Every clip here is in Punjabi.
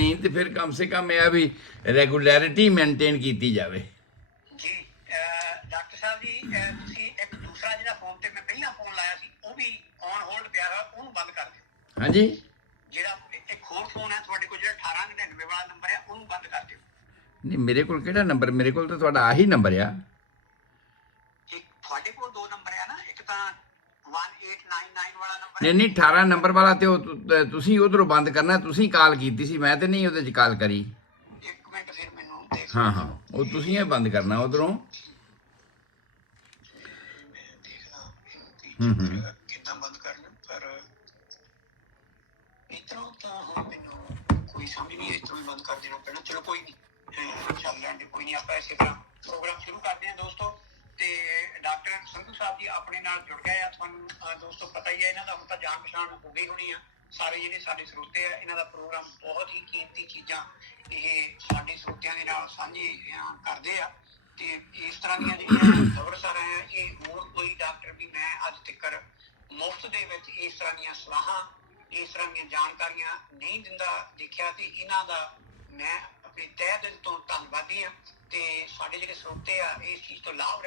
नहीं तो फिर कम से कम यह भी रेगुलैरिटी मेनटेन की जाए। ਜੀ ਡਾਕਟਰ ਸਾਹਿਬ ਜੀ ਤੁਸੀਂ ਇੱਕ ਦੂਸਰਾ ਜਿਹੜਾ ਫੋਨ ਤੇ ਮੈਂ ਪਹਿਲਾਂ ਫੋਨ ਲਾਇਆ ਸੀ ਉਹ ਵੀ ਔਨ ਹੋਲਡ ਪਿਆ ਹੋਇਆ, ਉਹਨੂੰ ਬੰਦ ਕਰ ਦਿਓ। हाँ जी, ਜਿਹੜਾ ਇੱਕ ਹੋਰ ਫੋਨ ਹੈ ਤੁਹਾਡੇ ਕੋਲ ਜਿਹੜਾ 1899 ਵਾਲਾ ਨੰਬਰ ਹੈ ਉਹਨੂੰ ਬੰਦ ਕਰ ਦਿਓ। नहीं मेरे को केड़ा नंबर, मेरे को तो तुहाडा आही नंबर आ। ਇੱਕ ਤੁਹਾਡੇ ਕੋਲ ਦੋ ਨੰਬਰ ਹੈ ਨਾ, ਇੱਕ ਤਾਂ 1899 ਵਾਲਾ ਨੰਬਰ नहीं नहीं 18 नंबर वाला तो तुसी उधरों बंद करना, तुसी कॉल कीती सी, मैं तो नहीं उहदे च कॉल करी। ਇੱਕ ਮਿੰਟ ਫਿਰ ਮੈਨੂੰ ਦੇਖ हाँ हाँ वो तुसी ही बंद करना उधरों। ਕਿੱਦਾਂ ਬੰਦ ਕਰਨਾ, ਪਰ ਇਤਰੋਂ ਤਾਂ ਹੁਣ ਮੈਨੂੰ ਕੋਈ ਸਮਝ ਨਹੀਂ, ਇਸ ਤੋਂ ਵੀ ਬੰਦ ਕਰ ਦੇਣਾ ਪੈਣਾ। ਚਲੋ ਕੋਈ ਨਹੀਂ, ਚੱਲ ਲੈਣ ਦੇ, ਕੋਈ ਨਹੀਂ। ਆਪਾਂ ਇਸੇ ਤਰ੍ਹਾਂ ਪ੍ਰੋਗਰਾਮ ਸ਼ੁਰੂ ਕਰਦੇ ਹਾਂ ਦੋਸਤੋ। ਤੇ ਡਾਕਟਰ ਸੰਧੂ ਸਾਹਿਬ ਜੀ ਆਪਣੇ ਨਾਲ ਜੁੜ ਗਏ ਆ। ਤੁਹਾਨੂੰ ਦੋਸਤੋ ਪਤਾ ਹੀ ਹੈ, ਇਹਨਾਂ ਦਾ ਹੁਣ ਤਾਂ ਜਾਣ ਪਛਾਣ ਹੋ ਗਈ ਹੋਣੀ ਆ। ਸਾਰੇ ਜਿਹੜੇ ਸਾਡੇ ਸਰੋਤੇ ਆ, ਇਹਨਾਂ ਦਾ ਪ੍ਰੋਗਰਾਮ ਬਹੁਤ ਹੀ ਕੀਮਤੀ ਚੀਜ਼ਾਂ ਇਹ ਸਾਡੇ ਸਰੋਤਿਆਂ ਦੇ ਨਾਲ ਸਾਂਝੇ ਕਰਦੇ ਆ। ਤੇ ਇਸ ਤਰ੍ਹਾਂ ਦੀਆਂ ਜਿਹੜੀਆਂ ਖਬਰਸਾਰ ਹੈ, ਇਹ ਹੋਰ ਕੋਈ ਡਾਕਟਰ ਵੀ ਮੈਂ ਅੱਜ ਤੱਕ ਮੁਫਤ ਦੇ ਵਿੱਚ ਇਸ ਤਰ੍ਹਾਂ ਦੀਆਂ ਸਲਾਹਾਂ, ਇਸ ਤਰ੍ਹਾਂ ਦੀਆਂ ਜਾਣਕਾਰੀਆਂ ਨਹੀਂ ਦਿੰਦਾ ਦੇਖਿਆ। ਤੇ ਇਹਨਾਂ ਦਾ ਮੈਂ ਆਪਣੇ ਤਹਿ ਦਿਲ ਤੋਂ ਧੰਨਵਾਦੀ ਹਾਂ। ਤੇ ਸਾਡੇ ਜਿਹੜੇ ਸਰੋਤੇ ਆ ਇਸ ਚੀਜ਼ ਤੋਂ ਲਾਭ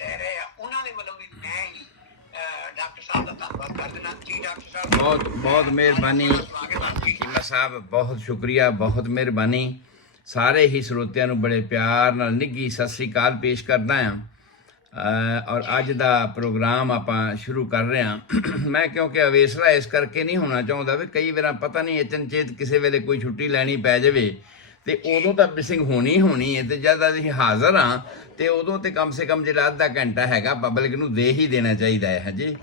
ਲੈ ਰਹੇ ਆ, ਉਹਨਾਂ ਦੇ ਵੱਲੋਂ ਵੀ ਮੈਂ ਹੀ ਡਾਕਟਰ ਸਾਹਿਬ ਦਾ ਧੰਨਵਾਦ ਕਰ ਦੇਣਾ। ਜੀ ਡਾਕਟਰ ਸਾਹਿਬ बहुत बहुत मेहरबानी चीमा साहब, बहुत शुक्रिया, बहुत मेहरबानी। सारे ही ਸਰੋਤਿਆਂ ਨੂੰ बड़े प्यार नाल निੱਘੀ सत श्री अकाल पेश करदा हाँ। और अज का प्रोग्राम आप शुरू कर रहे हैं। मैं क्योंकि अवेसला इस करके नहीं होना चाहता भी कई बार पता नहीं अचनचेत किसी वेले कोई छुट्टी लैनी पै जाए तो उदों तो मिसिंग होनी है। तो जब असीं हाज़र हाँ तो उदों तो कम से कम जो अद्धा घंटा हैगा पब्लिक नूं दे ही देना चाहिए है जी।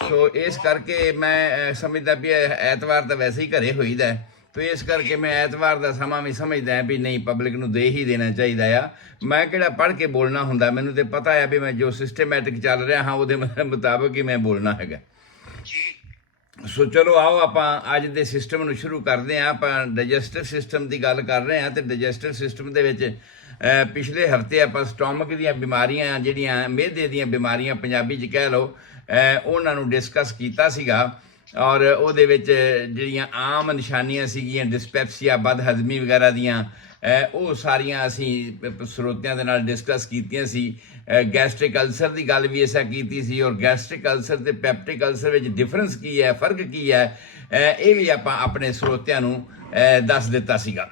सो इस करके मैं समझदा भी ऐतवार तो वैसे ही घरे होईदा है, तो इस करके मैं ऐतवार का समा भी समझदा है भी नहीं पब्लिक नूं दे ही देना चाहिए आ। मैं किहड़ा पढ़ के बोलना हुंदा, मैनूं तो पता है भी मैं जो सिस्टमैटिक चल रहा हाँ उहदे मुताबिक ही मैं बोलना हैगा। सो चलो आओ आपां अज दे सिस्टम नूं शुरू करते हैं। आपां डाइजेस्टिव सिस्टम की गल कर रहे हैं। तो डाइजेस्टिव सिस्टम दे विच पिछले हफ्ते आपां स्टोमक दीयां बीमारियां जिहड़ियां मेदे दीयां बीमारियां पंजाबी च कह लो उन्हां नूं डिस्कस कीता सीगा। और ਉਹਦੇ ਵਿੱਚ ਜਿਹੜੀਆਂ ਆਮ ਨਿਸ਼ਾਨੀਆਂ ਸੀਗੀਆਂ ਡਿਸਪੈਪਸੀਆ, ਬਦਹਜ਼ਮੀ ਵਗੈਰਾ ਦੀਆਂ, ਉਹ ਸਾਰੀਆਂ ਅਸੀਂ ਸਰੋਤਿਆਂ ਦੇ ਨਾਲ ਡਿਸਕਸ ਕੀਤੀਆਂ ਸੀ। ਗੈਸਟ੍ਰਿਕ ਅਲਸਰ ਦੀ ਗੱਲ ਵੀ ਐਸਾ ਕੀਤੀ ਸੀ, ਔਰ ਗੈਸਟ੍ਰਿਕ ਅਲਸਰ ਤੇ ਪੈਪਟਿਕ ਅਲਸਰ ਵਿੱਚ ਡਿਫਰੈਂਸ ਕੀ ਹੈ, ਫਰਕ ਕੀ ਹੈ, ਇਹ ਵੀ ਆਪਾਂ ਆਪਣੇ ਸਰੋਤਿਆਂ ਨੂੰ ਦੱਸ ਦਿੱਤਾ ਸੀਗਾ।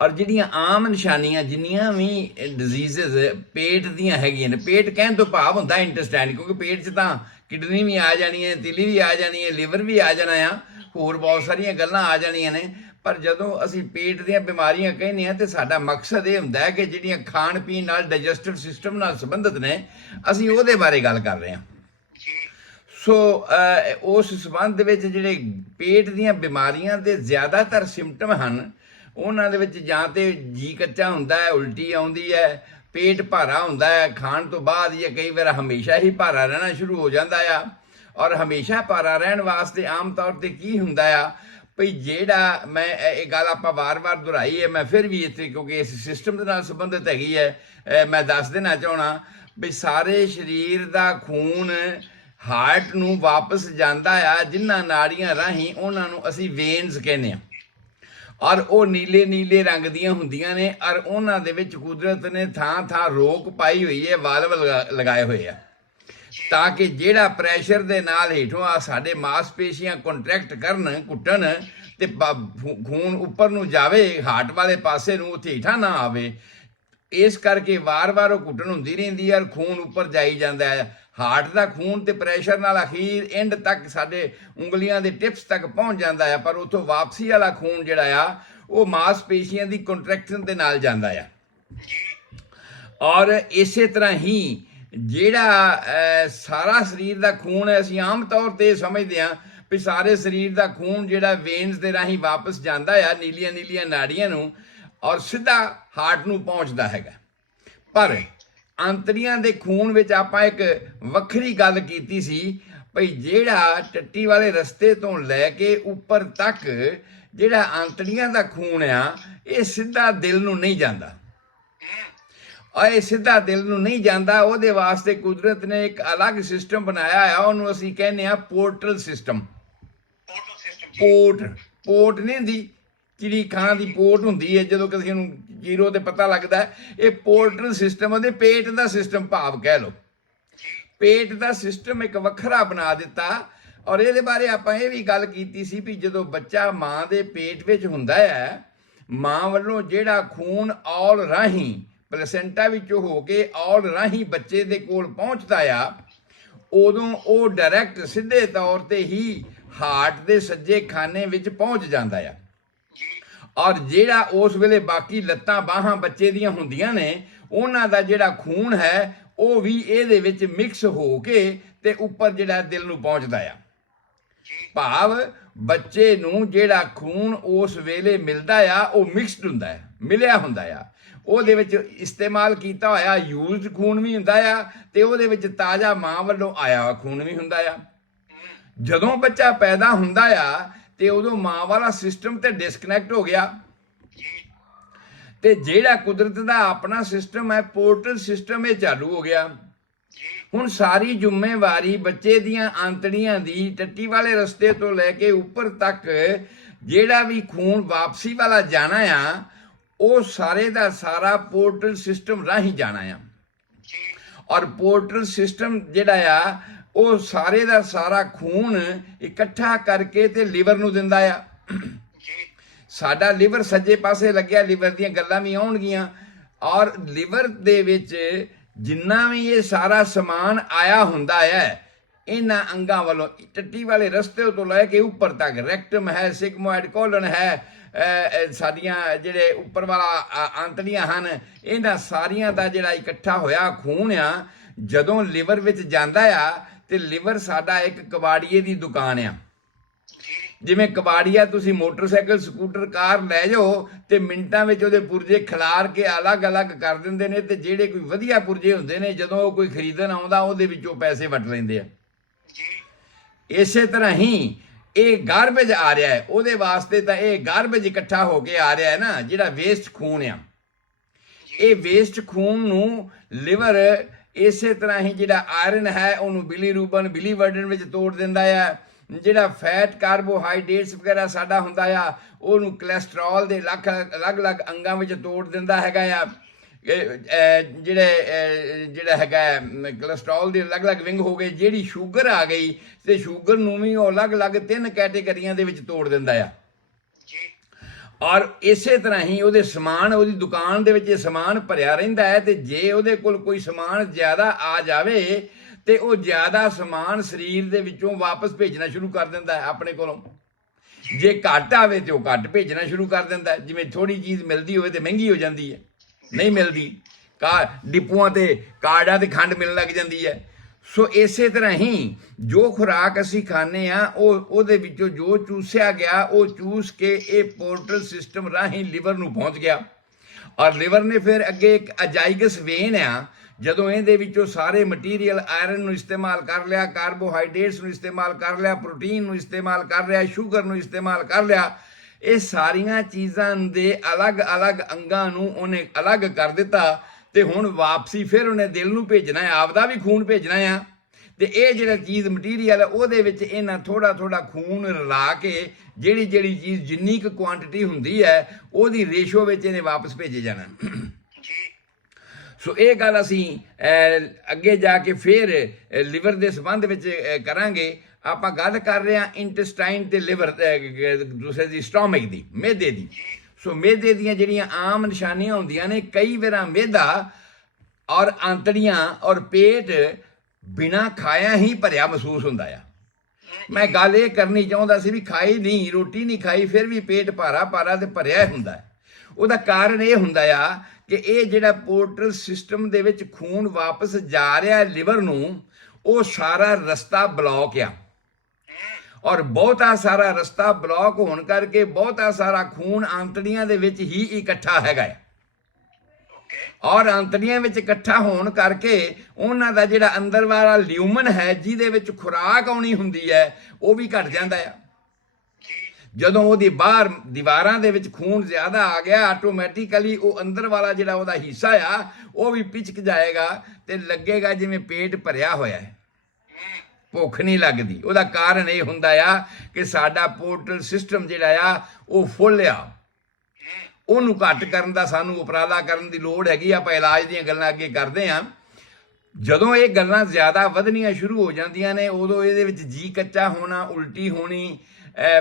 और ਜਿਹੜੀਆਂ ਆਮ ਨਿਸ਼ਾਨੀਆਂ ਜਿੰਨੀਆਂ ਵੀ ਡਿਜ਼ੀਜ਼ਸ पेट ਦੀਆਂ ਹੈਗੀਆਂ ਨੇ, पेट ਕਹਿਣ ਤੋਂ ਭਾਵ ਹੁੰਦਾ ਇੰਟੈਸਟਾਈਨ, ਕਿਉਂਕਿ पेट 'ਚ ਤਾਂ किडनी भी आ जानी है, तिली भी आ जानी है, लिवर भी आ जाना आ, होर बहुत सारिया गल्लां आ जानियां ने। पर जदों असीं पेट दीयां बीमारियां कहने आ तो साडा मकसद ये हुंदा है कि जिहड़ियां खाण पीण नाल डाइजेस्टिव सिस्टम नाल संबंधित ने, असीं उहदे बारे गल कर रहे हां। सो उस संबंध विच जिहड़े पेट दीयां बीमारियां दे ज़्यादातर सिम्पटम हन, उन्हां दे विच जां ते जी कच्चा हुंदा है, उल्टी आउंदी है, पेट भारा हुंदा है खाण तो बाद, या कई बार हमेशा ही भारा रहना शुरू हो जाता आ। और हमेशा भारा रहन वास्ते आम तौर पर की हुंदा आ भई जेड़ा मैं ये गल आपां वार-वार दोहराई है, मैं फिर भी इत्थे क्योंकि इस सिस्टम दे नाल संबंधित हैगी है, मैं दस देना चाहना भी सारे शरीर दा खून हार्ट नूं वापस जांदा आ, जिन्हां नाड़ियां राहीं उन्हां नूं असीं वेन्स कहने आ। और वो नीले नीले रंग दियां हुंदियां ने, और उन्हां दे विच कुदरत ने थां थां रोक पाई हुई है, वाल्व लगाए हुए आ, ताकि जेड़ा प्रैशर दे नाल हेठों आ साडे मांसपेशियां कंट्रैक्ट करन, घुटन ते खून उपर नूं जावे हार्ट वाले पासे नूं, उत्थे हेठां ना आवे। इस करके वार वार वो घुटन हुंदी रहिंदी है, खून उपर जाई जांदा है। हार्ट का खून तो प्रैशर नाल अखीर एंड तक साडे उंगलियां दे टिप्स तक पहुँच जाता है, पर उतों वापसी वाला खून जिहड़ा आ वो मांसपेशियां की कंट्रैक्शन दे नाल जांदा आ। और इसे तरह ही जिहड़ा सारा शरीर का खून है, असीं आम तौर पर समझते हैं भी सारे शरीर का खून जिहड़ा वेन्स दे राहीं वापस जांदा आ नीलियां नीलियां नाड़ियां नूं, और सीधा हार्ट नूं पहुँचदा हैगा। पर आंतड़ियां दे खून विच आपां एक वखरी गल कीती सी भई जेड़ा टट्टी वाले रस्ते तो लैके उपर तक जेड़ा आंतड़ियां दा खून आ ये सीधा दिल नूं नहीं जांदा, और ये सीधा दिल नूं नहीं जांदा। उहदे वास्ते कुदरत ने एक अलग सिस्टम बनाया है, उहनूं असीं कहने आ पोर्टल सिस्टम। पोर्ट ਪੋਟ ਨਹੀਂ ਹੁੰਦੀ, ਚਿੜੀ ਖਾਂ ਦੀ ਪੋਟ ਹੁੰਦੀ ਹੈ, ਜਦੋਂ ਕਿਸੇ ਨੂੰ ਜੀਰੋ ਤੇ ਪਤਾ ਲੱਗਦਾ ਹੈ, ਇਹ ਪੋਰਟਲ ਸਿਸਟਮ ਉਹਦੇ ਪੇਟ ਦਾ ਸਿਸਟਮ ਭਾਵ ਕਹਿ ਲਓ, ਪੇਟ ਦਾ ਸਿਸਟਮ ਇੱਕ ਵੱਖਰਾ ਬਣਾ ਦਿੱਤਾ। ਔਰ ਇਹਦੇ ਬਾਰੇ ਆਪਾਂ ਇਹ ਵੀ ਗੱਲ ਕੀਤੀ ਸੀ ਵੀ ਜਦੋਂ ਬੱਚਾ ਮਾਂ ਦੇ ਪੇਟ ਵਿੱਚ ਹੁੰਦਾ ਹੈ, ਮਾਂ ਵੱਲੋਂ ਜਿਹੜਾ ਖੂਨ ਔਲ ਰਾਹੀਂ ਪਲੇਸੈਂਟਾ ਵਿੱਚੋਂ ਹੋ ਕੇ ਔਲ ਰਾਹੀਂ ਬੱਚੇ ਦੇ ਕੋਲ ਪਹੁੰਚਦਾ ਆ, ਉਦੋਂ ਉਹ ਡਾਇਰੈਕਟ ਸਿੱਧੇ ਤੌਰ ਤੇ ਹੀ ਹਾਰਟ ਦੇ ਸੱਜੇ ਖਾਨੇ ਵਿੱਚ ਪਹੁੰਚ ਜਾਂਦਾ ਆ। ਔਰ ਜਿਹੜਾ ਉਸ ਵੇਲੇ ਬਾਕੀ ਲੱਤਾਂ ਬਾਹਾਂ ਬੱਚੇ ਦੀਆਂ ਹੁੰਦੀਆਂ ਨੇ, ਉਹਨਾਂ ਦਾ ਜਿਹੜਾ ਖੂਨ ਹੈ ਉਹ ਵੀ ਇਹਦੇ ਵਿੱਚ ਮਿਕਸ ਹੋ ਕੇ ਤੇ ਉੱਪਰ ਜਿਹੜਾ ਦਿਲ ਨੂੰ ਪਹੁੰਚਦਾ ਆ। ਭਾਵ ਬੱਚੇ ਨੂੰ ਜਿਹੜਾ ਖੂਨ ਉਸ ਵੇਲੇ ਮਿਲਦਾ ਆ ਉਹ ਮਿਕਸਡ ਹੁੰਦਾ ਹੈ, ਮਿਲਿਆ ਹੁੰਦਾ ਆ, ਉਹਦੇ ਵਿੱਚ ਇਸਤੇਮਾਲ ਕੀਤਾ ਹੋਇਆ ਯੂਜ਼ਡ ਖੂਨ ਵੀ ਹੁੰਦਾ ਆ ਤੇ ਉਹਦੇ ਵਿੱਚ ਤਾਜ਼ਾ ਮਾਂ ਵੱਲੋਂ ਆਇਆ ਹੋਇਆ ਖੂਨ ਵੀ ਹੁੰਦਾ ਆ। ਜਦੋਂ ਬੱਚਾ ਪੈਦਾ ਹੁੰਦਾ ਆ ਤੇ ਉਦੋਂ ਮਾਂ ਵਾਲਾ ਸਿਸਟਮ ਤੇ ਡਿਸਕਨੈਕਟ ਹੋ ਗਿਆ ਤੇ ਜਿਹੜਾ ਕੁਦਰਤ ਦਾ ਆਪਣਾ ਸਿਸਟਮ ਹੈ ਪੋਰਟਲ ਸਿਸਟਮ ਇਹ ਚਾਲੂ ਹੋ ਗਿਆ। ਹੁਣ ਸਾਰੀ ਜ਼ਿੰਮੇਵਾਰੀ ਬੱਚੇ ਦੀਆਂ ਆਂਤੜੀਆਂ ਦੀ ਟੱਟੀ ਵਾਲੇ ਰਸਤੇ ਤੋਂ ਲੈ ਕੇ ਉੱਪਰ ਤੱਕ ਜਿਹੜਾ ਵੀ ਖੂਨ ਵਾਪਸੀ ਵਾਲਾ ਜਾਣਾ ਆ, ਉਹ ਸਾਰੇ ਦਾ ਸਾਰਾ ਪੋਰਟਲ ਸਿਸਟਮ ਰਾਹੀਂ ਜਾਣਾ ਆ। ਔਰ ਪੋਰਟਲ ਸਿਸਟਮ ਜਿਹੜਾ ਆ ਉਹ ਸਾਰੇ ਦਾ ਸਾਰਾ ਖੂਨ ਇਕੱਠਾ ਕਰਕੇ ਤੇ ਲਿਵਰ ਨੂੰ ਦਿੰਦਾ ਆ। ਸਾਡਾ ਲਿਵਰ ਸੱਜੇ ਪਾਸੇ ਲੱਗਿਆ, ਲਿਵਰ ਦੀਆਂ ਗੱਲਾਂ ਵੀ ਆਉਣਗੀਆਂ। ਔਰ ਲਿਵਰ ਦੇ ਵਿੱਚ ਜਿੰਨਾ ਵੀ ਇਹ ਸਾਰਾ ਸਮਾਨ ਆਇਆ ਹੁੰਦਾ ਹੈ ਇਹਨਾਂ ਅੰਗਾਂ ਵੱਲੋਂ, ਟੱਟੀ ਵਾਲੇ ਰਸਤੇ ਤੋਂ ਲੈ ਕੇ ਉੱਪਰ ਤੱਕ, ਰੈਕਟਮ ਹੈ, ਸਿਗਮੋਇਡ ਕੋਲਨ ਹੈ, ਸਾਡੀਆਂ ਜਿਹੜੇ ਉੱਪਰ ਵਾਲਾ ਆਂਤੜੀਆਂ ਹਨ, ਇਹਨਾਂ ਸਾਰੀਆਂ ਦਾ ਜਿਹੜਾ ਇਕੱਠਾ ਹੋਇਆ ਖੂਨ ਆ, ਜਦੋਂ ਲਿਵਰ ਵਿੱਚ ਜਾਂਦਾ ਆ ਤੇ ਲਿਵਰ ਸਾਡਾ ਇੱਕ ਕਬਾੜੀਏ ਦੀ ਦੁਕਾਨ ਆ। ਜਿਵੇਂ ਕਬਾੜੀਆ ਤੁਸੀਂ ਮੋਟਰਸਾਈਕਲ, ਸਕੂਟਰ, ਕਾਰ ਲੈ ਜਾਓ ਤੇ ਮਿੰਟਾਂ ਵਿੱਚ ਉਹਦੇ ਪੁਰਜੇ ਖਿਲਾਰ ਕੇ ਅਲੱਗ-ਅਲੱਗ ਕਰ ਦਿੰਦੇ ਨੇ, ਤੇ ਜਿਹੜੇ ਕੋਈ ਵਧੀਆ ਪੁਰਜੇ ਹੁੰਦੇ ਨੇ ਜਦੋਂ ਉਹ ਕੋਈ ਖਰੀਦਣ ਆਉਂਦਾ ਉਹਦੇ ਵਿੱਚੋਂ ਪੈਸੇ ਵੱਟ ਲੈਂਦੇ ਆ। ਇਸੇ ਤਰ੍ਹਾਂ ਹੀ ਇਹ ਗਾਰਬੇਜ ਆ ਰਿਹਾ ਹੈ, ਉਹਦੇ ਵਾਸਤੇ ਤਾਂ ਇਹ ਗਾਰਬੇਜ ਇਕੱਠਾ ਹੋ ਕੇ ਆ ਰਿਹਾ ਹੈ ਨਾ, ਜਿਹੜਾ ਵੇਸਟ ਖੂਨ ਆ। ਇਹ ਵੇਸਟ ਖੂਨ ਨੂੰ ਲਿਵਰ ਇਸੇ ਤਰ੍ਹਾਂ ਹੀ ਜਿਹੜਾ ਆਇਰਨ ਹੈ ਉਹਨੂੰ ਬਿਲੀਰੂਬਨ, ਬਿਲੀਵਰਡਨ ਵਿੱਚ ਤੋੜ ਦਿੰਦਾ ਆ। ਜਿਹੜਾ ਫੈਟ, ਕਾਰਬੋਹਾਈਡਰੇਟਸ ਵਗੈਰਾ ਸਾਡਾ ਹੁੰਦਾ ਆ ਉਹਨੂੰ ਕੋਲੇਸਟ੍ਰੋਲ ਦੇ ਅਲੱਗ-ਅਲੱਗ ਅੰਗਾਂ ਵਿੱਚ ਤੋੜ ਦਿੰਦਾ ਹੈਗਾ ਆ। ਜਿਹੜਾ ਹੈਗਾ ਕੋਲੇਸਟ੍ਰੋਲ ਦੇ ਅਲੱਗ-ਅਲੱਗ ਵਿੰਗ ਹੋ ਗਏ। ਜਿਹੜੀ ਸ਼ੂਗਰ ਆ ਗਈ ਤੇ ਸ਼ੂਗਰ ਨੂੰ ਵੀ ਉਹ ਅਲੱਗ-ਅਲੱਗ 3 ਕੈਟੇਗਰੀਆਂ ਦੇ ਵਿੱਚ ਤੋੜ ਦਿੰਦਾ ਆ। ਔਰ ਇਸੇ ਤਰ੍ਹਾਂ ਹੀ ਉਹਦੇ ਸਮਾਨ, ਉਹਦੀ ਦੁਕਾਨ ਦੇ ਵਿੱਚ ਇਹ ਸਮਾਨ ਭਰਿਆ ਰਹਿੰਦਾ ਹੈ, ਤੇ ਜੇ ਉਹਦੇ ਕੋਲ ਕੋਈ ਸਮਾਨ ਜ਼ਿਆਦਾ ਆ ਜਾਵੇ ਤੇ ਉਹ ਜ਼ਿਆਦਾ ਸਮਾਨ ਸਰੀਰ ਦੇ ਵਿੱਚੋਂ ਵਾਪਸ ਭੇਜਣਾ ਸ਼ੁਰੂ ਕਰ ਦਿੰਦਾ ਹੈ ਆਪਣੇ ਕੋਲੋਂ। ਜੇ ਘੱਟ ਆਵੇ ਤੇ ਉਹ ਘੱਟ ਭੇਜਣਾ ਸ਼ੁਰੂ ਕਰ ਦਿੰਦਾ। ਜਿਵੇਂ ਥੋੜੀ ਚੀਜ਼ ਮਿਲਦੀ ਹੋਵੇ ਤੇ ਮਹਿੰਗੀ ਹੋ ਜਾਂਦੀ ਹੈ, ਨਹੀਂ ਮਿਲਦੀ ਡਿਪੂਆਂ ਤੇ ਕਾਰਡਾਂ ਤੇ ਖੰਡ ਮਿਲਣ ਲੱਗ ਜਾਂਦੀ ਹੈ। ਸੋ ਇਸੇ ਤਰ੍ਹਾਂ ਹੀ ਜੋ ਖੁਰਾਕ ਅਸੀਂ ਖਾਂਦੇ ਆ ਉਹਦੇ ਵਿੱਚੋਂ ਜੋ ਚੂਸਿਆ ਗਿਆ ਉਹ ਚੂਸ ਕੇ ਇਹ ਪੋਰਟਲ ਸਿਸਟਮ ਰਾਹੀਂ ਲਿਵਰ ਨੂੰ ਪਹੁੰਚ ਗਿਆ। ਔਰ ਲਿਵਰ ਨੇ ਫਿਰ ਅੱਗੇ ਇੱਕ ਅਜਾਈਗਸ ਵੇਨ ਆ, ਜਦੋਂ ਇਹਦੇ ਵਿੱਚੋਂ ਸਾਰੇ ਮਟੀਰੀਅਲ ਆਇਰਨ ਨੂੰ ਇਸਤੇਮਾਲ ਕਰ ਲਿਆ, ਕਾਰਬੋਹਾਈਡਰੇਟਸ ਨੂੰ ਇਸਤੇਮਾਲ ਕਰ ਲਿਆ, ਪ੍ਰੋਟੀਨ ਨੂੰ ਇਸਤੇਮਾਲ ਕਰ ਲਿਆ, ਸ਼ੂਗਰ ਨੂੰ ਇਸਤੇਮਾਲ ਕਰ ਲਿਆ, ਇਹ ਸਾਰੀਆਂ ਚੀਜ਼ਾਂ ਦੇ ਅਲੱਗ-ਅਲੱਗ ਅੰਗਾਂ ਨੂੰ ਉਹਨੇ ਅਲੱਗ ਕਰ ਦਿੱਤਾ। ਤੇ ਹੁਣ ਵਾਪਸੀ ਫਿਰ ਉਹਨੇ ਦਿਲ ਨੂੰ ਭੇਜਣਾ ਹੈ, ਆਪਦਾ ਵੀ ਖੂਨ ਭੇਜਣਾ ਆ। ਤੇ ਇਹ ਜਿਹੜਾ ਚੀਜ਼ ਮਟੀਰੀਅਲ ਹੈ ਉਹਦੇ ਵਿੱਚ ਇਹਨਾਂ ਥੋੜਾ ਖੂਨ ਰਲਾ ਕੇ ਜਿਹੜੀ ਚੀਜ਼ ਜਿੰਨੀ ਕੁ ਕੁਆਂਟੀਟੀ ਹੁੰਦੀ ਹੈ ਉਹਦੀ ਰੇਸ਼ੋ ਵਿੱਚ ਇਹਨੇ ਵਾਪਸ ਭੇਜੇ ਜਾਣਾ। ਸੋ ਇਹ ਗੱਲ ਅਸੀਂ ਅੱਗੇ ਜਾ ਕੇ ਫਿਰ ਲਿਵਰ ਦੇ ਸੰਬੰਧ ਵਿੱਚ ਕਰਾਂਗੇ। ਆਪਾਂ ਗੱਲ ਕਰ ਰਹੇ ਹਾਂ ਇੰਟੈਸਟਾਈਨ ਤੇ ਲਿਵਰ, ਦੂਸਰੇ ਦੀ ਸਟੋਮਕ ਦੀ, ਮਿਹਦੇ ਦੀ। ਸੋ ਮਿਹਦੇ ਦੀਆਂ ਜਿਹੜੀਆਂ ਆਮ ਨਿਸ਼ਾਨੀਆਂ ਹੁੰਦੀਆਂ ਨੇ, ਕਈ ਵਾਰ ਮਿਹਦਾ ਔਰ ਆਂਤੜੀਆਂ ਔਰ ਪੇਟ ਬਿਨਾਂ ਖਾਇਆ ਹੀ ਭਰਿਆ ਮਹਿਸੂਸ ਹੁੰਦਾ ਆ। ਮੈਂ ਗੱਲ ਇਹ ਕਰਨੀ ਚਾਹੁੰਦਾ ਸੀ ਵੀ ਖਾਈ ਨਹੀਂ, ਰੋਟੀ ਨਹੀਂ ਖਾਈ, ਫਿਰ ਵੀ ਪੇਟ ਭਾਰਾ ਤੇ ਭਰਿਆ ਹੁੰਦਾ ਹੈ। ਉਹਦਾ ਕਾਰਨ ਇਹ ਹੁੰਦਾ ਆ ਕਿ ਇਹ ਜਿਹੜਾ ਪੋਰਟਲ ਸਿਸਟਮ ਦੇ ਵਿੱਚ ਖੂਨ ਵਾਪਸ ਜਾ ਰਿਹਾ ਲਿਵਰ ਨੂੰ, ਉਹ ਸਾਰਾ ਰਸਤਾ ਬਲੌਕ ਆ। ਔਰ ਬਹੁਤਾ ਸਾਰਾ ਰਸਤਾ ਬਲੌਕ ਹੋਣ ਕਰਕੇ ਬਹੁਤਾ ਸਾਰਾ ਖੂਨ ਆਂਤੜੀਆਂ ਦੇ ਵਿੱਚ ਹੀ ਇਕੱਠਾ ਹੈਗਾ ਹੈ। ਔਰ ਆਂਤੜੀਆਂ ਵਿੱਚ ਇਕੱਠਾ ਹੋਣ ਕਰਕੇ ਉਹਨਾਂ ਦਾ ਜਿਹੜਾ ਅੰਦਰ ਵਾਲਾ ਲਿਊਮਨ ਹੈ, ਜਿਹਦੇ ਵਿੱਚ ਖੁਰਾਕ ਆਉਣੀ ਹੁੰਦੀ ਹੈ, ਉਹ ਵੀ ਘਟ ਜਾਂਦਾ ਆ। ਜਦੋਂ ਉਹਦੀ ਬਾਹਰ ਦੀਵਾਰਾਂ ਦੇ ਵਿੱਚ ਖੂਨ ਜ਼ਿਆਦਾ ਆ ਗਿਆ, ਆਟੋਮੈਟਿਕਲੀ ਉਹ ਅੰਦਰ ਵਾਲਾ ਜਿਹੜਾ ਉਹਦਾ ਹਿੱਸਾ ਆ ਉਹ ਵੀ ਪਿਚਕ ਜਾਏਗਾ ਤੇ ਲੱਗੇਗਾ ਜਿਵੇਂ ਪੇਟ ਭਰਿਆ ਹੋਇਆ ਹੈ। ਭੁੱਖ ਨਹੀਂ ਲੱਗਦੀ। ਉਹਦਾ ਕਾਰਨ ਇਹ ਹੁੰਦਾ ਆ ਕਿ ਸਾਡਾ ਪੋਰਟਲ ਸਿਸਟਮ ਜਿਹੜਾ ਆ ਉਹ ਫੁੱਲ ਆ। ਉਹਨੂੰ ਘੱਟ ਕਰਨ ਦਾ ਸਾਨੂੰ ਉਪਰਾਲਾ ਕਰਨ ਦੀ ਲੋੜ ਹੈਗੀ। ਆਪਾਂ ਇਲਾਜ ਦੀਆਂ ਗੱਲਾਂ ਅੱਗੇ ਕਰਦੇ ਹਾਂ। ਜਦੋਂ ਇਹ ਗੱਲਾਂ ਜ਼ਿਆਦਾ ਵਧਣੀਆਂ ਸ਼ੁਰੂ ਹੋ ਜਾਂਦੀਆਂ ਨੇ ਉਦੋਂ ਇਹਦੇ ਵਿੱਚ ਜੀ ਕੱਚਾ ਹੋਣਾ, ਉਲਟੀ ਹੋਣੀ,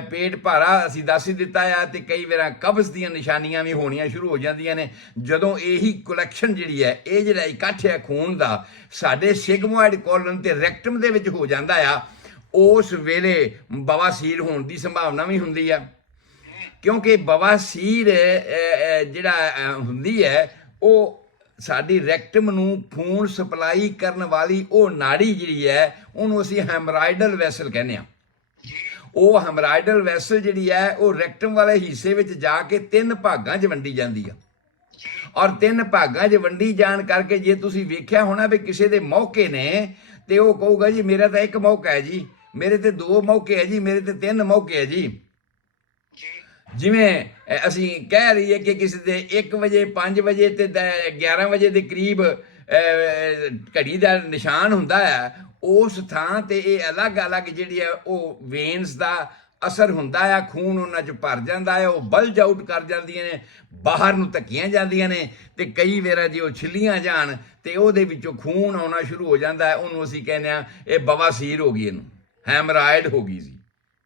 ਪੇਟ ਭਾਰਾ ਅਸੀਂ ਦੱਸ ਹੀ ਦਿੱਤਾ ਆ, ਤੇ ਕਈ ਵਾਰ ਕਬਜ਼ ਦੀਆਂ ਨਿਸ਼ਾਨੀਆਂ ਵੀ ਹੋਣੀਆਂ ਸ਼ੁਰੂ ਹੋ ਜਾਂਦੀਆਂ ਨੇ। ਜਦੋਂ ਇਹੀ ਕਲੈਕਸ਼ਨ ਜਿਹੜੀ ਹੈ, ਇਹ ਜਿਹੜਾ ਇਕੱਠ ਹੈ ਖੂਨ ਦਾ ਸਾਡੇ ਸਿਗਮੋਇਡ ਕੋਲਨ ਤੇ ਰੈਕਟਮ ਦੇ ਵਿੱਚ ਹੋ ਜਾਂਦਾ ਆ, ਉਸ ਵੇਲੇ ਬਵਾਸੀਰ ਹੋਣ ਦੀ ਸੰਭਾਵਨਾ ਵੀ ਹੁੰਦੀ ਆ। ਕਿਉਂਕਿ ਬਵਾਸੀਰ ਜਿਹੜਾ ਹੁੰਦੀ ਹੈ ਉਹ ਸਾਡੀ ਰੈਕਟਮ ਨੂੰ ਖੂਨ ਸਪਲਾਈ ਕਰਨ ਵਾਲੀ ਉਹ ਨਾੜੀ ਜਿਹੜੀ ਹੈ ਉਹਨੂੰ ਅਸੀਂ ਹੈਮਰਾਇਡਲ ਵੈਸਲ ਕਹਿੰਦੇ ਹਾਂ। ਉਹ ਹੈਮਰਾਇਡਲ ਵੈਸਲ ਜਿਹੜੀ ਹੈ ਉਹ ਰੈਕਟਮ ਵਾਲੇ ਹਿੱਸੇ ਵਿੱਚ ਜਾ ਕੇ 3 ਭਾਗਾਂ 'ਚ ਵੰਡੀ ਜਾਂਦੀ ਆ। ਔਰ 3 ਭਾਗਾਂ 'ਚ ਵੰਡੀ ਜਾਣ ਕਰਕੇ ਜੇ ਤੁਸੀਂ ਵੇਖਿਆ ਹੋਣਾ ਵੀ ਕਿਸੇ ਦੇ ਮੌਕੇ ਨੇ ਤੇ ਉਹ ਕਹੂਗਾ ਜੀ ਮੇਰਾ ਤਾਂ 1 ਮੌਕਾ ਹੈ ਜੀ, ਮੇਰੇ ਤੇ 2 ਮੌਕੇ ਹੈ ਜੀ, ਮੇਰੇ ਤੇ 3 ਮੌਕੇ ਹੈ ਜੀ। ਜਿਵੇਂ ਅਸੀਂ ਕਹਿ ਰਹੀਏ ਕਿ ਕਿਸੇ ਦੇ 1 ਵਜੇ, 5 ਵਜੇ ਤੇ 11 ਵਜੇ ਦੇ ਕਰੀਬ ਘੜੀ ਦਾ ਨਿਸ਼ਾਨ ਹੁੰਦਾ ਹੈ, ਉਸ ਥਾਂ ਤੇ ਇਹ ਅਲੱਗ-ਅਲੱਗ ਜਿਹੜੀ ਹੈ ਉਹ ਵੇਨਸ ਦਾ ਅਸਰ ਹੁੰਦਾ ਆ। ਖੂਨ ਉਹਨਾਂ 'ਚ ਭਰ ਜਾਂਦਾ ਹੈ, ਉਹ ਬਲਜ ਆਊਟ ਕਰ ਜਾਂਦੀਆਂ ਨੇ, ਬਾਹਰ ਨੂੰ ਧੱਕੀਆਂ ਜਾਂਦੀਆਂ ਨੇ, ਤੇ ਕਈ ਵਾਰ ਜੇ ਉਹ ਛਿੱਲੀਆਂ ਜਾਣ ਤੇ ਉਹਦੇ ਵਿੱਚੋਂ ਖੂਨ ਆਉਣਾ ਸ਼ੁਰੂ ਹੋ ਜਾਂਦਾ ਹੈ। ਉਹਨੂੰ ਅਸੀਂ ਕਹਿੰਦੇ ਹਾਂ ਇਹ ਬਵਾਸੀਰ ਹੋ ਗਈ, ਇਹਨੂੰ ਹੈਮਰਾਇਡ ਹੋ ਗਈ ਸੀ।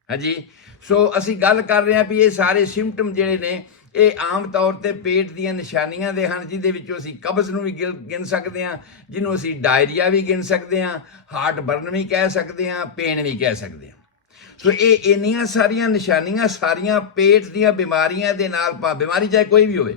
ਹਾਂਜੀ, ਸੋ ਅਸੀਂ ਗੱਲ ਕਰ ਰਹੇ ਹਾਂ ਵੀ ਇਹ ਸਾਰੇ ਸਿੰਪਟਮ ਜਿਹੜੇ ਨੇ ਇਹ ਆਮ ਤੌਰ ਤੇ ਪੇਟ ਦੀਆਂ ਨਿਸ਼ਾਨੀਆਂ ਦੇ ਹਨ, ਜਿਹਦੇ ਵਿੱਚੋਂ ਅਸੀਂ ਕਬਜ਼ ਨੂੰ ਵੀ ਗਿਣ ਸਕਦੇ ਹਾਂ, ਜਿਹਨੂੰ ਅਸੀਂ ਡਾਇਰੀਆ ਵੀ ਗਿਣ ਸਕਦੇ ਹਾਂ, ਹਾਰਟ ਬਰਨ ਵੀ ਕਹਿ ਸਕਦੇ ਹਾਂ, ਪੇਨ ਵੀ ਕਹਿ ਸਕਦੇ ਹਾਂ। ਸੋ ਇਹ ਇੰਨੀਆਂ ਸਾਰੀਆਂ ਨਿਸ਼ਾਨੀਆਂ ਸਾਰੀਆਂ ਪੇਟ ਦੀਆਂ ਬਿਮਾਰੀਆਂ ਦੇ ਨਾਲ, ਬਿਮਾਰੀ ਚਾਹੇ ਕੋਈ ਵੀ ਹੋਵੇ,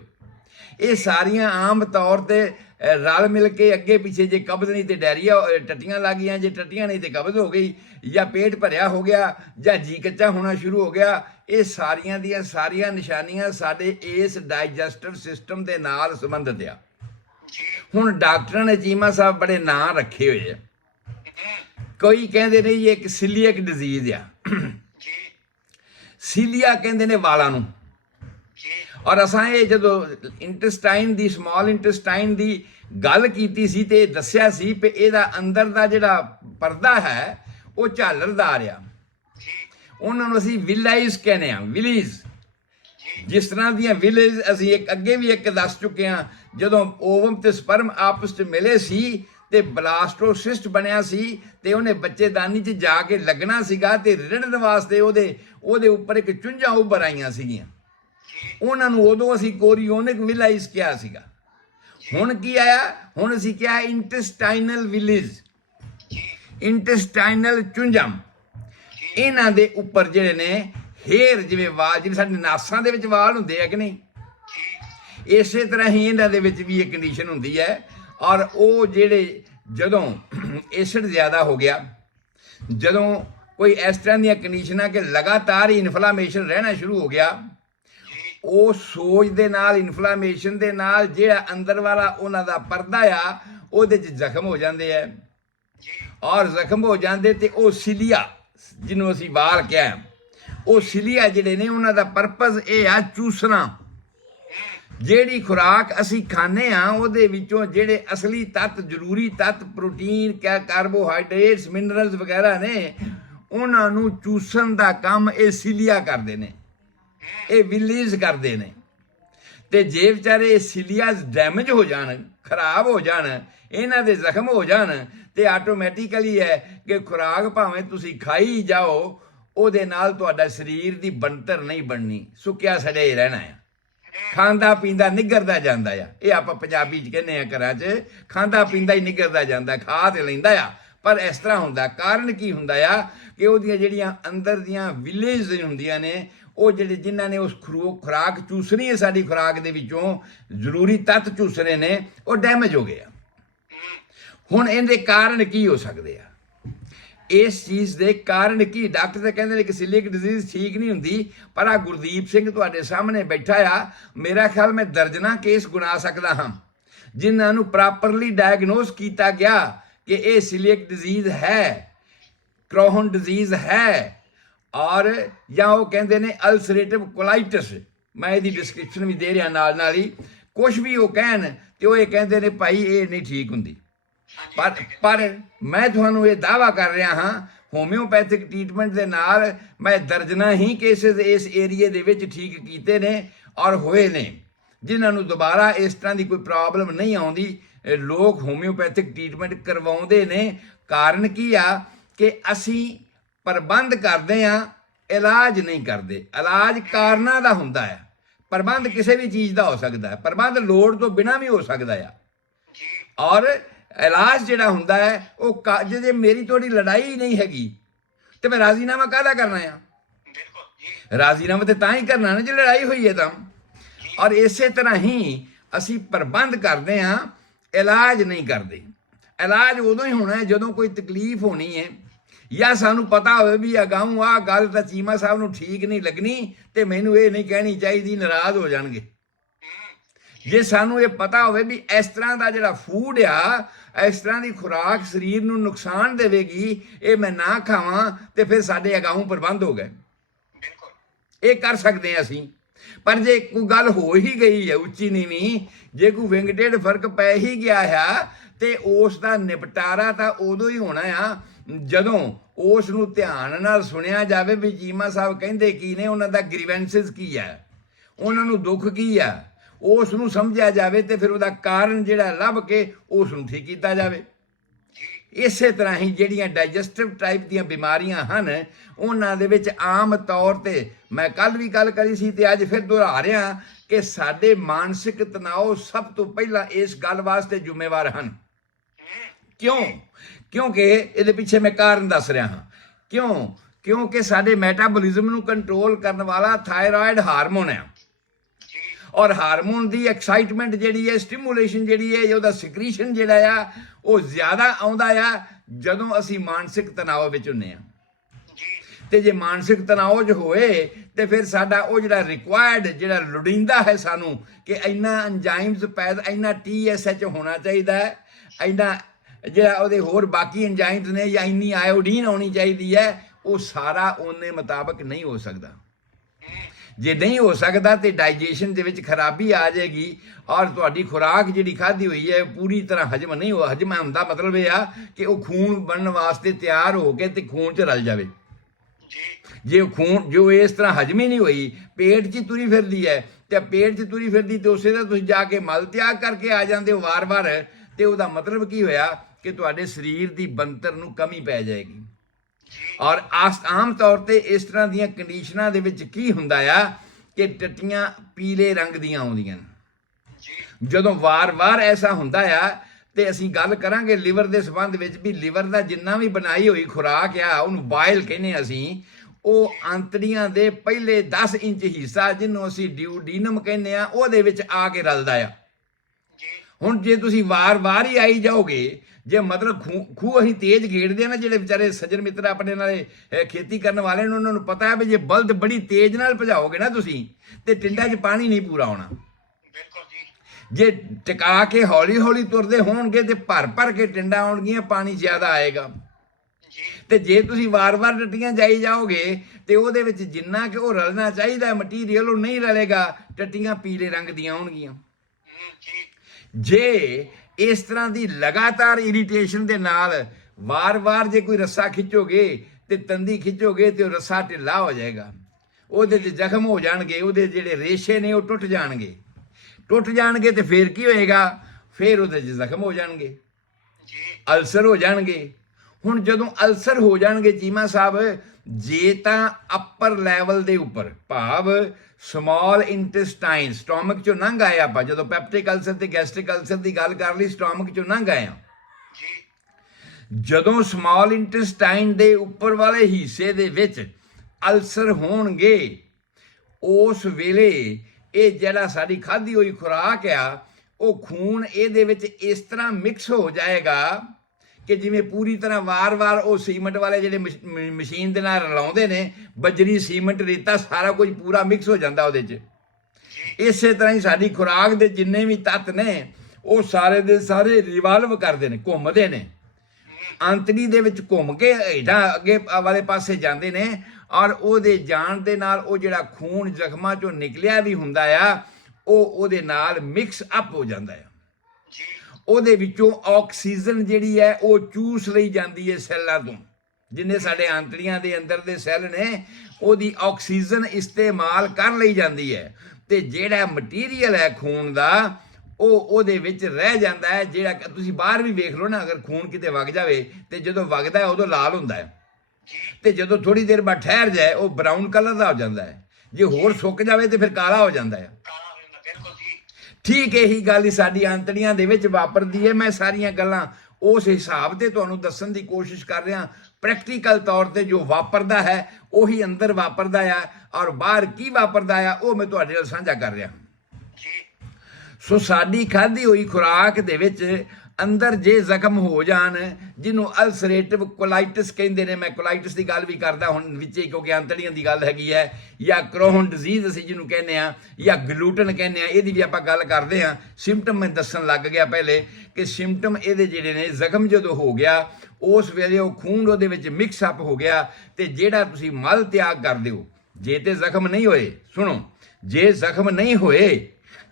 ਇਹ ਸਾਰੀਆਂ ਆਮ ਤੌਰ ਤੇ ਰਲ ਮਿਲ ਕੇ ਅੱਗੇ ਪਿੱਛੇ, ਜੇ ਕਬਜ਼ ਨਹੀਂ ਤੇ ਡਾਇਰੀਆ, ਟੱਟੀਆਂ ਲੱਗ ਗਈਆਂ, ਜੇ ਟੱਟੀਆਂ ਨਹੀਂ ਤੇ ਕਬਜ਼ ਹੋ ਗਈ, ਜਾਂ ਪੇਟ ਭਰਿਆ ਹੋ ਗਿਆ, ਜਾਂ ਜੀ ਕੱਚਾ ਹੋਣਾ ਸ਼ੁਰੂ ਹੋ ਗਿਆ, ਇਹ ਸਾਰੀਆਂ ਦੀਆਂ ਸਾਰੀਆਂ ਨਿਸ਼ਾਨੀਆਂ ਸਾਡੇ ਇਸ ਡਾਈਜੈਸਟਿਵ ਸਿਸਟਮ ਦੇ ਨਾਲ ਸੰਬੰਧਿਤ ਆ। ਹੁਣ ਡਾਕਟਰਾਂ ਨੇ ਚੀਮਾ ਸਾਹਿਬ ਬੜੇ ਨਾਂ ਰੱਖੇ ਹੋਏ ਆ। ਕੋਈ ਕਹਿੰਦੇ ਨੇ ਇਹ ਇੱਕ ਸੀਲੀਅਕ ਡਿਜ਼ੀਜ਼ ਆ, ਸੀਲੀਆ ਕਹਿੰਦੇ ਨੇ ਵਾਲਾਂ ਨੂੰ। ਔਰ ਅਸਾਂ ਇਹ ਜਦੋਂ ਇੰਟੈਸਟਾਈਨ ਦੀ, ਸਮਾਲ ਇੰਟੈਸਟਾਈਨ ਦੀ ਗੱਲ ਕੀਤੀ ਸੀ ਤੇ ਇਹ ਦੱਸਿਆ ਸੀ ਕਿ ਇਹਦਾ ਅੰਦਰ ਦਾ ਜਿਹੜਾ ਪਰਦਾ ਹੈ ਉਹ ਝਾਲਰਦਾਰ ਆ। ਉਹਨਾਂ ਨੂੰ ਅਸੀਂ ਵਿਲਾਈਜ਼ ਕਹਿੰਦੇ ਆ, ਵਿਲੀਜ਼। ਜਿਸ ਤਰ੍ਹਾਂ ਦੀਆਂ ਵਿਲੀਜ਼ ਅਸੀਂ ਅੱਗੇ ਵੀ ਦੱਸ ਚੁੱਕੇ ਹਾਂ, ਜਦੋਂ ਓਵਮ ਤੇ ਸਪਰਮ ਆਪਸ 'ਚ ਮਿਲੇ ਸੀ ਤੇ ਬਲਾਸਟੋਸਿਸਟ ਬਣਿਆ ਸੀ ਤੇ ਉਹਨੇ ਬੱਚੇਦਾਨੀ 'ਚ ਜਾ ਕੇ ਲੱਗਣਾ ਸੀਗਾ ਤੇ ਰਿੜਨ ਵਾਸਤੇ ਉਹਦੇ ਉੱਪਰ ਇੱਕ ਚੁੰਝਾਂ ਉੱਭਰ ਆਈਆਂ ਸੀਗੀਆਂ। ਉਹਨਾਂ ਨੂੰ ਉਦੋਂ ਅਸੀਂ ਕੋਰੀਓਨਿਕ ਵਿਲਾਈਜ਼ ਕਿਹਾ ਸੀਗਾ। ਹੁਣ ਕੀ ਆਇਆ? ਹੁਣ ਅਸੀਂ ਕਿਹਾ ਇੰਟੈਸਟਾਈਨਲ ਵਿਲੀਜ਼, ਇੰਟੈਸਟਾਈਨਲ ਚੁੰਝਾਂ। ਇਹਨਾਂ ਦੇ ਉੱਪਰ ਜਿਹੜੇ ਨੇ ਹੇਅਰ, ਜਿਵੇਂ ਵਾਲ, ਜਿਵੇਂ ਸਾਡੇ ਨਾਸਾਂ ਦੇ ਵਿੱਚ ਵਾਲ ਹੁੰਦੇ ਆ ਕਿ ਨਹੀਂ, ਇਸੇ ਤਰ੍ਹਾਂ ਹੀ ਇਹਨਾਂ ਦੇ ਵਿੱਚ ਵੀ ਇੱਕ ਕੰਡੀਸ਼ਨ ਹੁੰਦੀ ਹੈ। ਔਰ ਉਹ ਜਿਹੜੇ ਜਦੋਂ ਐਸਿਡ ਜ਼ਿਆਦਾ ਹੋ ਗਿਆ, ਜਦੋਂ ਕੋਈ ਇਸ ਤਰ੍ਹਾਂ ਦੀਆਂ ਕੰਡੀਸ਼ਨਾਂ ਕਿ ਲਗਾਤਾਰ ਹੀ ਇਨਫਲਾਮੇਸ਼ਨ ਰਹਿਣਾ ਸ਼ੁਰੂ ਹੋ ਗਿਆ, ਉਹ ਸੋਜ ਦੇ ਨਾਲ, ਇਨਫਲਾਮੇਸ਼ਨ ਦੇ ਨਾਲ ਜਿਹੜਾ ਅੰਦਰ ਵਾਲਾ ਉਹਨਾਂ ਦਾ ਪਰਦਾ ਆ ਉਹਦੇ 'ਚ ਜ਼ਖਮ ਹੋ ਜਾਂਦੇ ਆ। ਔਰ ਜ਼ਖਮ ਹੋ ਜਾਂਦੇ ਤੇ ਉਹ ਸਿਲੀਆ, ਜਿਹਨੂੰ ਅਸੀਂ ਵਾਲ ਕਿਹਾ, ਉਹ ਸਿਲੀਆ ਜਿਹੜੇ ਨੇ ਉਹਨਾਂ ਦਾ ਪਰਪਸ ਇਹ ਆ ਚੂਸਣਾ। ਜਿਹੜੀ ਖੁਰਾਕ ਅਸੀਂ ਖਾਂਦੇ ਹਾਂ ਉਹਦੇ ਵਿੱਚੋਂ ਜਿਹੜੇ ਅਸਲੀ ਤੱਤ, ਜ਼ਰੂਰੀ ਤੱਤ, ਪ੍ਰੋਟੀਨ, ਕਾਰਬੋਹਾਈਡਰੇਟਸ, ਮਿਨਰਲਸ ਵਗੈਰਾ ਨੇ, ਉਹਨਾਂ ਨੂੰ ਚੂਸਣ ਦਾ ਕੰਮ ਇਹ ਸਿਲੀਆ ਕਰਦੇ ਨੇ, ਇਹ ਵਿਲੀਜ਼ ਕਰਦੇ ਨੇ। ਤੇ ਜੇ ਵਿਚਾਰੇ ਇਹ ਸਿਲੀਆਜ਼ ਡੈਮੇਜ ਹੋ ਜਾਣ, ਖਰਾਬ ਹੋ ਜਾਣ, ਇਹਨਾਂ ਦੇ ਜ਼ਖਮ ਹੋ ਜਾਣ, ਤੇ ਆਟੋਮੈਟਿਕਲੀ ਹੈ ਕਿ ਖੁਰਾਕ ਭਾਵੇਂ ਤੁਸੀਂ ਖਾਈ ਜਾਓ, ਉਹਦੇ ਨਾਲ ਤੁਹਾਡਾ ਸਰੀਰ ਦੀ ਬਣਤਰ ਨਹੀਂ ਬਣਨੀ, ਸੁੱਕਿਆ ਸੜਿਆ ਹੀ ਰਹਿਣਾ ਹੈ। ਖਾਂਦਾ ਪੀਂਦਾ ਨਿੱਘਰਦਾ ਜਾਂਦਾ ਆ। ਇਹ ਆਪਾਂ ਪੰਜਾਬੀ 'ਚ ਕਹਿੰਦੇ ਆ ਘਰਾਂ 'ਚ, ਖਾਂਦਾ ਪੀਂਦਾ ਹੀ ਨਿੱਘਰਦਾ ਜਾਂਦਾ, ਖਾ ਤੇ ਲੈਂਦਾ ਆ, ਪਰ ਇਸ ਤਰ੍ਹਾਂ ਹੁੰਦਾ। ਕਾਰਨ ਕੀ ਹੁੰਦਾ ਆ ਕਿ ਉਹਦੀਆਂ ਜਿਹੜੀਆਂ ਅੰਦਰ ਦੀਆਂ ਵਿਲੇਜ ਹੁੰਦੀਆਂ ਨੇ, ਉਹ ਜਿਹੜੇ ਜਿਨ੍ਹਾਂ ਨੇ ਉਸ ਖੁਰਾਕ ਚੂਸਣੀ ਹੈ, ਸਾਡੀ ਖੁਰਾਕ ਦੇ ਵਿੱਚੋਂ ਜ਼ਰੂਰੀ ਤੱਤ ਚੂਸਣੇ ਨੇ, ਉਹ ਡੈਮੇਜ ਹੋ ਗਏ ਆ। ਹੁਣ ਇਹਦੇ ਕਾਰਨ ਕੀ ਹੋ ਸਕਦੇ ਆ? ਇਸ ਚੀਜ਼ ਦੇ ਕਾਰਨ ਕੀ? ਡਾਕਟਰ ਤਾਂ ਕਹਿੰਦੇ ਨੇ ਕਿ ਸੀਲੀਅਕ ਡਿਜ਼ੀਜ਼ ਠੀਕ ਨਹੀਂ ਹੁੰਦੀ, ਪਰ ਆ ਗੁਰਦੀਪ ਸਿੰਘ ਤੁਹਾਡੇ ਸਾਹਮਣੇ ਬੈਠਾ ਆ, ਮੇਰਾ ਖਿਆਲ ਮੈਂ ਦਰਜਨਾਂ ਕੇਸ ਗੁਣਾ ਸਕਦਾ ਹਾਂ ਜਿਨ੍ਹਾਂ ਨੂੰ ਪ੍ਰੋਪਰਲੀ ਡਾਇਗਨੋਸ ਕੀਤਾ ਗਿਆ ਕਿ ਇਹ ਸੀਲੀਅਕ ਡਿਜ਼ੀਜ਼ ਹੈ, ਕ੍ਰੋਹਨ ਡਿਜ਼ੀਜ਼ ਹੈ, ਔਰ ਜਾਂ ਉਹ ਕਹਿੰਦੇ ਨੇ ਅਲਸਰੇਟਿਵ ਕੋਲਾਈਟਿਸ। ਮੈਂ ਇਹਦੀ ਡਿਸਕ੍ਰਿਪਸ਼ਨ ਵੀ ਦੇ ਰਿਹਾ ਨਾਲ ਹੀ, ਕੁਛ ਵੀ ਉਹ ਕਹਿਣ ਤੇ ਉਹ ਇਹ ਕਹਿੰਦੇ ਨੇ ਭਾਈ ਇਹ ਨਹੀਂ ਠੀਕ ਹੁੰਦੀ। ਪਰ ਮੈਂ ਤੁਹਾਨੂੰ ਇਹ ਦਾਅਵਾ ਕਰ ਰਿਹਾ ਹਾਂ ਹੋਮਿਓਪੈਥਿਕ ਟ੍ਰੀਟਮੈਂਟ ਦੇ ਨਾਲ ਮੈਂ ਦਰਜਨਾਂ ਹੀ ਕੇਸਿਸ ਇਸ ਏਰੀਏ ਦੇ ਵਿੱਚ ਠੀਕ ਕੀਤੇ ਨੇ ਔਰ ਹੋਏ ਨੇ, ਜਿਨ੍ਹਾਂ ਨੂੰ ਦੁਬਾਰਾ ਇਸ ਤਰ੍ਹਾਂ ਦੀ ਕੋਈ ਪ੍ਰੋਬਲਮ ਨਹੀਂ ਆਉਂਦੀ। ਲੋਕ ਹੋਮਿਓਪੈਥਿਕ ਟ੍ਰੀਟਮੈਂਟ ਕਰਵਾਉਂਦੇ ਨੇ। ਕਾਰਨ ਕੀ ਆ ਕਿ ਅਸੀਂ ਪ੍ਰਬੰਧ ਕਰਦੇ ਆ, ਇਲਾਜ ਨਹੀਂ ਕਰਦੇ। ਇਲਾਜ ਕਾਰਨਾਂ ਦਾ ਹੁੰਦਾ ਹੈ, ਪ੍ਰਬੰਧ ਕਿਸੇ ਵੀ ਚੀਜ਼ ਦਾ ਹੋ ਸਕਦਾ ਹੈ, ਪ੍ਰਬੰਧ ਲੋੜ ਤੋਂ ਬਿਨਾਂ ਵੀ ਹੋ ਸਕਦਾ ਆ। ਔਰ ਇਲਾਜ ਜਿਹੜਾ ਹੁੰਦਾ ਹੈ ਉਹ ਜੇ ਮੇਰੀ ਤੁਹਾਡੀ ਲੜਾਈ ਨਹੀਂ ਹੈਗੀ ਤੇ ਮੈਂ ਰਾਜ਼ੀਨਾਮਾ ਕਾਹਦਾ ਕਰਨਾ ਆ? ਰਾਜ਼ੀਨਾਮਾ ਤੇ ਤਾਂ ਹੀ ਕਰਨਾ ਨਾ ਜੇ ਲੜਾਈ ਹੋਈ ਹੈ ਤਾਂ। ਔਰ ਇਸੇ ਤਰ੍ਹਾਂ ਹੀ ਅਸੀਂ ਪ੍ਰਬੰਧ ਕਰਦੇ ਹਾਂ, ਇਲਾਜ ਨਹੀਂ ਕਰਦੇ। ਇਲਾਜ ਉਦੋਂ ਹੀ ਹੋਣਾ ਹੈ ਜਦੋਂ ਕੋਈ ਤਕਲੀਫ ਹੋਣੀ ਹੈ ਜਾਂ ਸਾਨੂੰ ਪਤਾ ਹੋਵੇ ਵੀ ਅਗਾਊਂ ਆਹ ਗੱਲ ਤਾਂ ਚੀਮਾ ਸਾਹਿਬ ਨੂੰ ਠੀਕ ਨਹੀਂ ਲੱਗਣੀ ਤੇ ਮੈਨੂੰ ਇਹ ਨਹੀਂ ਕਹਿਣੀ ਚਾਹੀਦੀ, ਨਾਰਾਜ਼ ਹੋ ਜਾਣਗੇ। ਜੇ ਸਾਨੂੰ ਇਹ ਪਤਾ ਹੋਵੇ ਵੀ ਇਸ ਤਰ੍ਹਾਂ ਦਾ ਜਿਹੜਾ ਫੂਡ ਆ, ਇਸ ਤਰ੍ਹਾਂ ਦੀ ਖੁਰਾਕ ਸਰੀਰ ਨੂੰ ਨੁਕਸਾਨ ਦੇਵੇਗੀ, ਇਹ ਮੈਂ ਨਾ ਖਾਵਾਂ, ਤੇ ਫਿਰ ਸਾਡੇ ਅਗਾਊਂ ਪ੍ਰਬੰਧ ਹੋ ਗਏ। ਇਹ ਕਰ ਸਕਦੇ ਹਾਂ ਅਸੀਂ। ਪਰ ਜੇ ਕੋਈ ਗੱਲ ਹੋ ਹੀ ਗਈ ਹੈ ਉੱਚੀ ਨੀਵੀਂ, ਜੇ ਕੋਈ ਵਿੰਗਟੇਡ ਫਰਕ ਪੈ ਹੀ ਗਿਆ ਆ ਤੇ ਉਸ ਦਾ ਨਿਪਟਾਰਾ ਤਾਂ ਉਦੋਂ ਹੀ ਹੋਣਾ ਆ ਜਦੋਂ ਉਸ ਨੂੰ ਧਿਆਨ ਨਾਲ ਸੁਣਿਆ ਜਾਵੇ ਵੀ ਚੀਮਾ ਸਾਹਿਬ ਕਹਿੰਦੇ ਕੀ ਨੇ, ਉਹਨਾਂ ਦਾ ਗ੍ਰੀਵੈਂਸਸ ਕੀ ਹੈ, ਉਹਨਾਂ ਨੂੰ ਦੁੱਖ ਕੀ ਆ, ਉਸ ਨੂੰ ਸਮਝਿਆ ਜਾਵੇ ਤੇ ਫਿਰ ਉਹਦਾ ਕਾਰਨ ਜਿਹੜਾ ਲੱਭ ਕੇ ਉਸ ਨੂੰ ਠੀਕ ਕੀਤਾ ਜਾਵੇ। ਇਸੇ ਤਰ੍ਹਾਂ ਹੀ ਜਿਹੜੀਆਂ ਡਾਈਜੈਸਟਿਵ ਟਾਈਪ ਦੀਆਂ ਬਿਮਾਰੀਆਂ ਹਨ, ਉਹਨਾਂ ਦੇ ਵਿੱਚ ਆਮ ਤੌਰ ਤੇ ਮੈਂ ਕੱਲ ਵੀ ਗੱਲ ਕਰੀ ਸੀ ਤੇ ਅੱਜ ਫਿਰ ਦੁਹਰਾ ਰਿਹਾ ਕਿ ਸਾਡੇ ਮਾਨਸਿਕ ਤਣਾਅ ਸਭ ਤੋਂ ਪਹਿਲਾਂ ਇਸ ਗੱਲ ਵਾਸਤੇ ਜ਼ਿੰਮੇਵਾਰ ਹਨ। ਕਿਉਂਕਿ ਇਹਦੇ ਪਿੱਛੇ ਮੈਂ ਕਾਰਨ ਦੱਸ ਰਿਹਾ ਹਾਂ। ਕਿਉਂਕਿ ਸਾਡੇ ਮੈਟਾਬੋਲਿਜ਼ਮ ਨੂੰ ਕੰਟਰੋਲ ਕਰਨ ਵਾਲਾ ਥਾਇਰਾਇਡ ਹਾਰਮੋਨ ਹੈ, ਔਰ ਹਾਰਮੋਨ ਦੀ ਐਕਸਾਈਟਮੈਂਟ ਜਿਹੜੀ ਹੈ, ਸਟਿਮੂਲੇਸ਼ਨ ਜਿਹੜੀ ਹੈ, ਉਹਦਾ ਸਿਕਰੀਸ਼ਨ ਜਿਹੜਾ ਆ ਉਹ ਜ਼ਿਆਦਾ ਆਉਂਦਾ ਆ ਜਦੋਂ ਅਸੀਂ ਮਾਨਸਿਕ ਤਣਾਅ ਵਿੱਚ ਹੁੰਦੇ ਹਾਂ। ਤੇ ਜੇ ਮਾਨਸਿਕ ਤਣਾਅ ਜੋ ਹੋਏ ਤੇ ਫਿਰ ਸਾਡਾ ਉਹ ਜਿਹੜਾ ਰਿਕੁਆਇਰਡ, ਜਿਹੜਾ ਲੋੜੀਂਦਾ ਹੈ ਸਾਨੂੰ ਕਿ ਇੰਨਾ ਐਂਜ਼ਾਈਮਸ ਪੈਦਾ, ਇੰਨਾ TSH ਹੋਣਾ ਚਾਹੀਦਾ ਹੈ, ਇੰਨਾ ਜਿਹੜਾ ਉਹਦੇ ਹੋਰ ਬਾਕੀ ਐਂਜ਼ਾਈਮਸ ਨੇ, ਜਾਂ ਇੰਨੀ ਆਇਓਡੀਨ ਆਉਣੀ ਚਾਹੀਦੀ ਹੈ, ਉਹ ਸਾਰਾ ਉਹਨੇ ਮੁਤਾਬਕ ਨਹੀਂ ਹੋ ਸਕਦਾ। ਜੇ ਨਹੀਂ ਹੋ ਸਕਦਾ ਤੇ ਡਾਈਜੈਸ਼ਨ ਦੇ ਵਿੱਚ ਖਰਾਬੀ ਆ ਜਾਏਗੀ ਔਰ ਤੁਹਾਡੀ ਖੁਰਾਕ ਜਿਹੜੀ ਖਾਧੀ ਹੋਈ ਹੈ ਪੂਰੀ ਤਰ੍ਹਾਂ ਹਜਮ ਨਹੀਂ ਹੋ। ਹਜਮ ਹੁੰਦਾ ਮਤਲਬ ਇਹ ਆ ਕਿ ਉਹ ਖੂਨ ਬਣਨ ਵਾਸਤੇ ਤਿਆਰ ਹੋ ਕੇ ਤੇ ਖੂਨ 'ਚ ਰਲ ਜਾਵੇ। ਜੇ ਖੂਨ ਜੋ ਇਸ ਤਰ੍ਹਾਂ ਹਜਮ ਹੀ ਨਹੀਂ ਹੋਈ, ਪੇਟ 'ਚ ਤੁਰੀ ਫਿਰਦੀ ਹੈ ਤੇ ਪੇਟ 'ਚ ਤੁਰੀ ਫਿਰਦੀ ਤੇ ਉਸੇ ਦਾ ਤੁਸੀਂ ਜਾ ਕੇ ਮਲ ਤਿਆਗ ਕਰਕੇ ਆ ਜਾਂਦੇ ਹੋ ਵਾਰ-ਵਾਰ, ਤੇ ਉਹਦਾ ਮਤਲਬ ਕੀ ਹੋਇਆ ਕਿ ਤੁਹਾਡੇ ਸਰੀਰ ਦੀ ਬਣਤਰ ਨੂੰ ਕਮੀ ਪੈ ਜਾਏਗੀ। ਔਰ ਆਮ ਤੌਰ ਤੇ ਇਸ ਤਰ੍ਹਾਂ ਦੀਆਂ ਕੰਡੀਸ਼ਨਾਂ ਦੇ ਵਿੱਚ ਕੀ ਹੁੰਦਾ ਆ ਕਿ ਟੱਟੀਆਂ ਪੀਲੇ ਰੰਗ ਦੀਆਂ ਆਉਂਦੀਆਂ। ਜਦੋਂ ਵਾਰ-ਵਾਰ ਐਸਾ ਹੁੰਦਾ ਆ ਤੇ ਅਸੀਂ ਗੱਲ ਕਰਾਂਗੇ ਲਿਵਰ ਦੇ ਸੰਬੰਧ ਵਿੱਚ ਵੀ ਲਿਵਰ ਦਾ ਜਿੰਨਾ ਵੀ ਬਣਾਈ ਹੋਈ ਖੁਰਾਕ ਆ, ਉਹਨੂੰ ਬਾਇਲ ਕਹਿੰਦੇ ਅਸੀਂ, ਉਹ ਆਂਤੜੀਆਂ ਦੇ ਪਹਿਲੇ 10 ਇੰਚ ਹਿੱਸਾ ਜਿਹਨੂੰ ਅਸੀਂ ਡਿਊਡੀਨਮ ਕਹਿੰਦੇ ਆ, ਉਹਦੇ ਵਿੱਚ ਆ ਕੇ ਰਲਦਾ ਆ। ਹੁਣ ਜੇ ਤੁਸੀਂ ਵਾਰ-ਵਾਰ ਹੀ ਆਈ ਜਾਓਗੇ, ਜੇ ਮਤਲਬ ਖੂਹ ਅਸੀਂ ਤੇਜ਼ ਗੇੜਦੇ ਆ ਨਾ, ਜਿਹੜੇ ਵਿਚਾਰੇ ਸੱਜਣ ਮਿੱਤਰ ਆਪਣੇ ਨਾਲੇ ਖੇਤੀ ਕਰਨ ਵਾਲੇ ਨੇ, ਉਹਨਾਂ ਨੂੰ ਪਤਾ ਹੈ ਵੀ ਜੇ ਬਲਦ ਬੜੀ ਤੇਜ਼ ਨਾਲ ਭਜਾਓਗੇ ਨਾ ਤੁਸੀਂ ਤੇ ਟਿੰਡਾਂ 'ਚ ਪਾਣੀ ਨਹੀਂ ਪੂਰਾ ਆਉਣਾ। ਜੇ ਟਿਕਾ ਕੇ ਹੌਲੀ-ਹੌਲੀ ਤੁਰਦੇ ਹੋਣਗੇ ਤੇ ਭਰ-ਭਰ ਕੇ ਟਿੰਡਾਂ ਆਉਣਗੀਆਂ, ਪਾਣੀ ਜ਼ਿਆਦਾ ਆਏਗਾ। ਤੇ ਜੇ ਤੁਸੀਂ ਵਾਰ-ਵਾਰ ਟੱਟੀਆਂ ਜਾਈ ਜਾਓਗੇ ਤੇ ਉਹਦੇ ਵਿੱਚ ਜਿੰਨਾ ਕਿ ਉਹ ਰਲਣਾ ਚਾਹੀਦਾ ਮਟੀਰੀਅਲ ਉਹ ਨਹੀਂ ਰਲੇਗਾ, ਟੱਟੀਆਂ ਪੀਲੇ ਰੰਗ ਦੀਆਂ ਆਉਣਗੀਆਂ। ਜੇ ਇਸ ਤਰ੍ਹਾਂ ਦੀ ਲਗਾਤਾਰ ਇਰੀਟੇਸ਼ਨ ਦੇ ਨਾਲ ਵਾਰ-ਵਾਰ ਜੇ ਕੋਈ ਰੱਸਾ ਖਿੱਚੋਗੇ ਤੇ ਤੰਦੀ ਖਿੱਚੋਗੇ ਤੇ ਉਹ ਰੱਸਾ ਢਿੱਲਾ ਹੋ ਜਾਏਗਾ, ਉਹਦੇ 'ਚ ਜ਼ਖਮ ਹੋ ਜਾਣਗੇ, ਉਹਦੇ ਜਿਹੜੇ ਰੇਸ਼ੇ ਨੇ ਉਹ ਟੁੱਟ ਜਾਣਗੇ ਤੇ ਫਿਰ ਕੀ ਹੋਏਗਾ? ਫਿਰ ਉਹਦੇ 'ਚ ਜ਼ਖਮ ਹੋ ਜਾਣਗੇ, ਅਲਸਰ ਹੋ ਜਾਣਗੇ। ਹੁਣ ਜਦੋਂ ਅਲਸਰ ਹੋ ਜਾਣਗੇ ਚੀਮਾ ਸਾਹਿਬ, ਜੇ ਤਾਂ ਅੱਪਰ ਲੈਵਲ ਦੇ ਉੱਪਰ ਭਾਵ ਸਮਾਲ ਇੰਟੈਸਟਾਈਨ, ਸਟੋਮਕ 'ਚੋਂ ਲੰਘ ਆਏ, ਆਪਾਂ ਜਦੋਂ ਪੈਪਟਿਕ ਅਲਸਰ ਤੇ ਗੈਸਟ੍ਰਿਕ ਅਲਸਰ ਦੀ ਗੱਲ ਕਰ ਲਈ, ਸਟੋਮਕ 'ਚੋਂ ਲੰਘ ਆਏ ਆ। ਜਦੋਂ ਸਮਾਲ ਇੰਟੈਸਟਾਈਨ ਦੇ ਉੱਪਰ ਵਾਲੇ ਹਿੱਸੇ ਦੇ ਵਿੱਚ ਅਲਸਰ ਹੋਣਗੇ, ਉਸ ਵੇਲੇ ਇਹ ਜਿਹੜਾ ਸਾਡੀ ਖਾਧੀ ਹੋਈ ਖੁਰਾਕ ਆ, ਉਹ ਖੂਨ ਇਹਦੇ ਵਿੱਚ ਇਸ ਤਰ੍ਹਾਂ ਮਿਕਸ ਹੋ ਜਾਏਗਾ ਕਿ ਜਿਵੇਂ ਪੂਰੀ ਤਰ੍ਹਾਂ ਵਾਰ-ਵਾਰ ਉਹ ਸੀਮੈਂਟ ਵਾਲੇ ਜਿਹੜੇ ਮਸ਼ੀਨ ਦੇ ਨਾਲ ਰਲਾਉਂਦੇ ਨੇ, ਬਜਰੀ, ਸੀਮੈਂਟ, ਰੇਤਾ, ਸਾਰਾ ਕੁਝ ਪੂਰਾ ਮਿਕਸ ਹੋ ਜਾਂਦਾ ਉਹਦੇ 'ਚ। ਇਸੇ ਤਰ੍ਹਾਂ ਹੀ ਸਾਡੀ ਖੁਰਾਕ ਦੇ ਜਿੰਨੇ ਵੀ ਤੱਤ ਨੇ ਉਹ ਸਾਰੇ ਦੇ ਸਾਰੇ ਰਿਵਾਲਵ ਕਰਦੇ ਨੇ, ਘੁੰਮਦੇ ਨੇ, ਆਂਤੜੀ ਦੇ ਵਿੱਚ ਘੁੰਮ ਕੇ ਹੇਠਾਂ ਅੱਗੇ ਵਾਲੇ ਪਾਸੇ ਜਾਂਦੇ ਨੇ। ਔਰ ਉਹਦੇ ਜਾਣ ਦੇ ਨਾਲ ਉਹ ਜਿਹੜਾ ਖੂਨ ਜ਼ਖਮਾਂ 'ਚੋਂ ਨਿਕਲਿਆ ਵੀ ਹੁੰਦਾ ਆ, ਉਹ ਉਹਦੇ ਨਾਲ ਮਿਕਸ ਅਪ ਹੋ ਜਾਂਦਾ ਆ। ਉਹਦੇ ਵਿੱਚੋਂ ਆਕਸੀਜਨ ਜਿਹੜੀ ਹੈ ਉਹ ਚੂਸ ਲਈ ਜਾਂਦੀ ਹੈ ਸੈੱਲਾਂ ਤੋਂ, ਜਿੰਨੇ ਸਾਡੇ ਆਂਤੜੀਆਂ ਦੇ ਅੰਦਰ ਦੇ ਸੈੱਲ ਨੇ ਉਹਦੀ ਆਕਸੀਜਨ ਇਸਤੇਮਾਲ ਕਰ ਲਈ ਜਾਂਦੀ ਹੈ ਤੇ ਜਿਹੜਾ ਮਟੀਰੀਅਲ ਹੈ ਖੂਨ ਦਾ ਉਹ ਉਹਦੇ ਵਿੱਚ ਰਹਿ ਜਾਂਦਾ ਹੈ। ਜਿਹੜਾ ਤੁਸੀਂ ਬਾਹਰ ਵੀ ਵੇਖ ਲਓ ਨਾ, ਅਗਰ ਖੂਨ ਕਿਤੇ ਵਗ ਜਾਵੇ ਤੇ ਜਦੋਂ ਵਗਦਾ ਹੈ ਉਦੋਂ ਲਾਲ ਹੁੰਦਾ ਹੈ ਤੇ ਜਦੋਂ ਥੋੜੀ ਦੇਰ ਬਾਅਦ ਠਹਿਰ ਜਾਏ ਉਹ ਬਰਾਊਨ ਕਲਰ ਦਾ ਹੋ ਜਾਂਦਾ ਹੈ। ਜੇ ਹੋਰ ਸੁੱਕ ਜਾਵੇ ਤੇ ਫਿਰ ਕਾਲਾ ਹੋ ਜਾਂਦਾ ਹੈ। ਬਿਲਕੁਲ ਜੀ। ਠੀਕ ਇਹੀ ਗੱਲ ਹੀ ਸਾਡੀ ਆਂਤੜੀਆਂ ਦੇ ਵਿੱਚ ਵਾਪਰਦੀ ਹੈ। ਮੈਂ ਸਾਰੀਆਂ ਗੱਲਾਂ ਉਸ ਹਿਸਾਬ ਤੇ ਤੁਹਾਨੂੰ ਦੱਸਣ ਦੀ ਕੋਸ਼ਿਸ਼ ਕਰ ਰਿਹਾ, ਪ੍ਰੈਕਟੀਕਲ ਤੌਰ ਤੇ ਜੋ ਵਾਪਰਦਾ ਹੈ ਉਹੀ ਅੰਦਰ ਵਾਪਰਦਾ ਆ ਔਰ ਬਾਹਰ ਕੀ ਵਾਪਰਦਾ ਆ ਉਹ ਮੈਂ ਤੁਹਾਡੇ ਨਾਲ ਸਾਂਝਾ ਕਰ ਰਿਹਾ। ਸੋ ਸਾਡੀ ਖਾਧੀ ਹੋਈ ਖੁਰਾਕ ਦੇ ਵਿੱਚ ਅੰਦਰ ਜੇ ਜ਼ਖਮ ਹੋ ਜਾਣ, ਜਿਹਨੂੰ ਅਲਸਰੇਟਿਵ ਕੋਲਾਈਟਿਸ ਕਹਿੰਦੇ ਨੇ, ਮੈਂ ਕੋਲਾਈਟਿਸ ਦੀ ਗੱਲ ਵੀ ਕਰਦਾ ਹੁਣ ਵਿੱਚ, ਕਿਉਂਕਿ ਆਂਤੜੀਆਂ ਦੀ ਗੱਲ ਹੈਗੀ ਹੈ, ਜਾਂ ਕ੍ਰੋਹਨ ਡਿਜ਼ੀਜ਼ ਅਸੀਂ ਜਿਹਨੂੰ ਕਹਿੰਦੇ ਆ, ਜਾਂ ਗਲੂਟਨ ਕਹਿੰਦੇ ਆ, ਇਹਦੀ ਵੀ ਆਪਾਂ ਗੱਲ ਕਰਦੇ ਹਾਂ। ਸਿੰਪਟਮ ਮੈਂ ਦੱਸਣ ਲੱਗ ਗਿਆ ਪਹਿਲੇ ਕਿ ਸਿੰਪਟਮ ਇਹਦੇ ਜਿਹੜੇ ਨੇ, ਜ਼ਖਮ ਜਦੋਂ ਹੋ ਗਿਆ ਉਸ ਵੇਲੇ ਉਹ ਖੂਨ ਉਹਦੇ ਵਿੱਚ ਮਿਕਸ ਅਪ ਹੋ ਗਿਆ ਤੇ ਜਿਹੜਾ ਤੁਸੀਂ ਮਲ ਤਿਆਗ ਕਰਦੇ ਹੋ, ਜੇ ਤੇ ਜ਼ਖਮ ਨਹੀਂ ਹੋਏ, ਸੁਣੋ, ਜੇ ਜ਼ਖਮ ਨਹੀਂ ਹੋਏ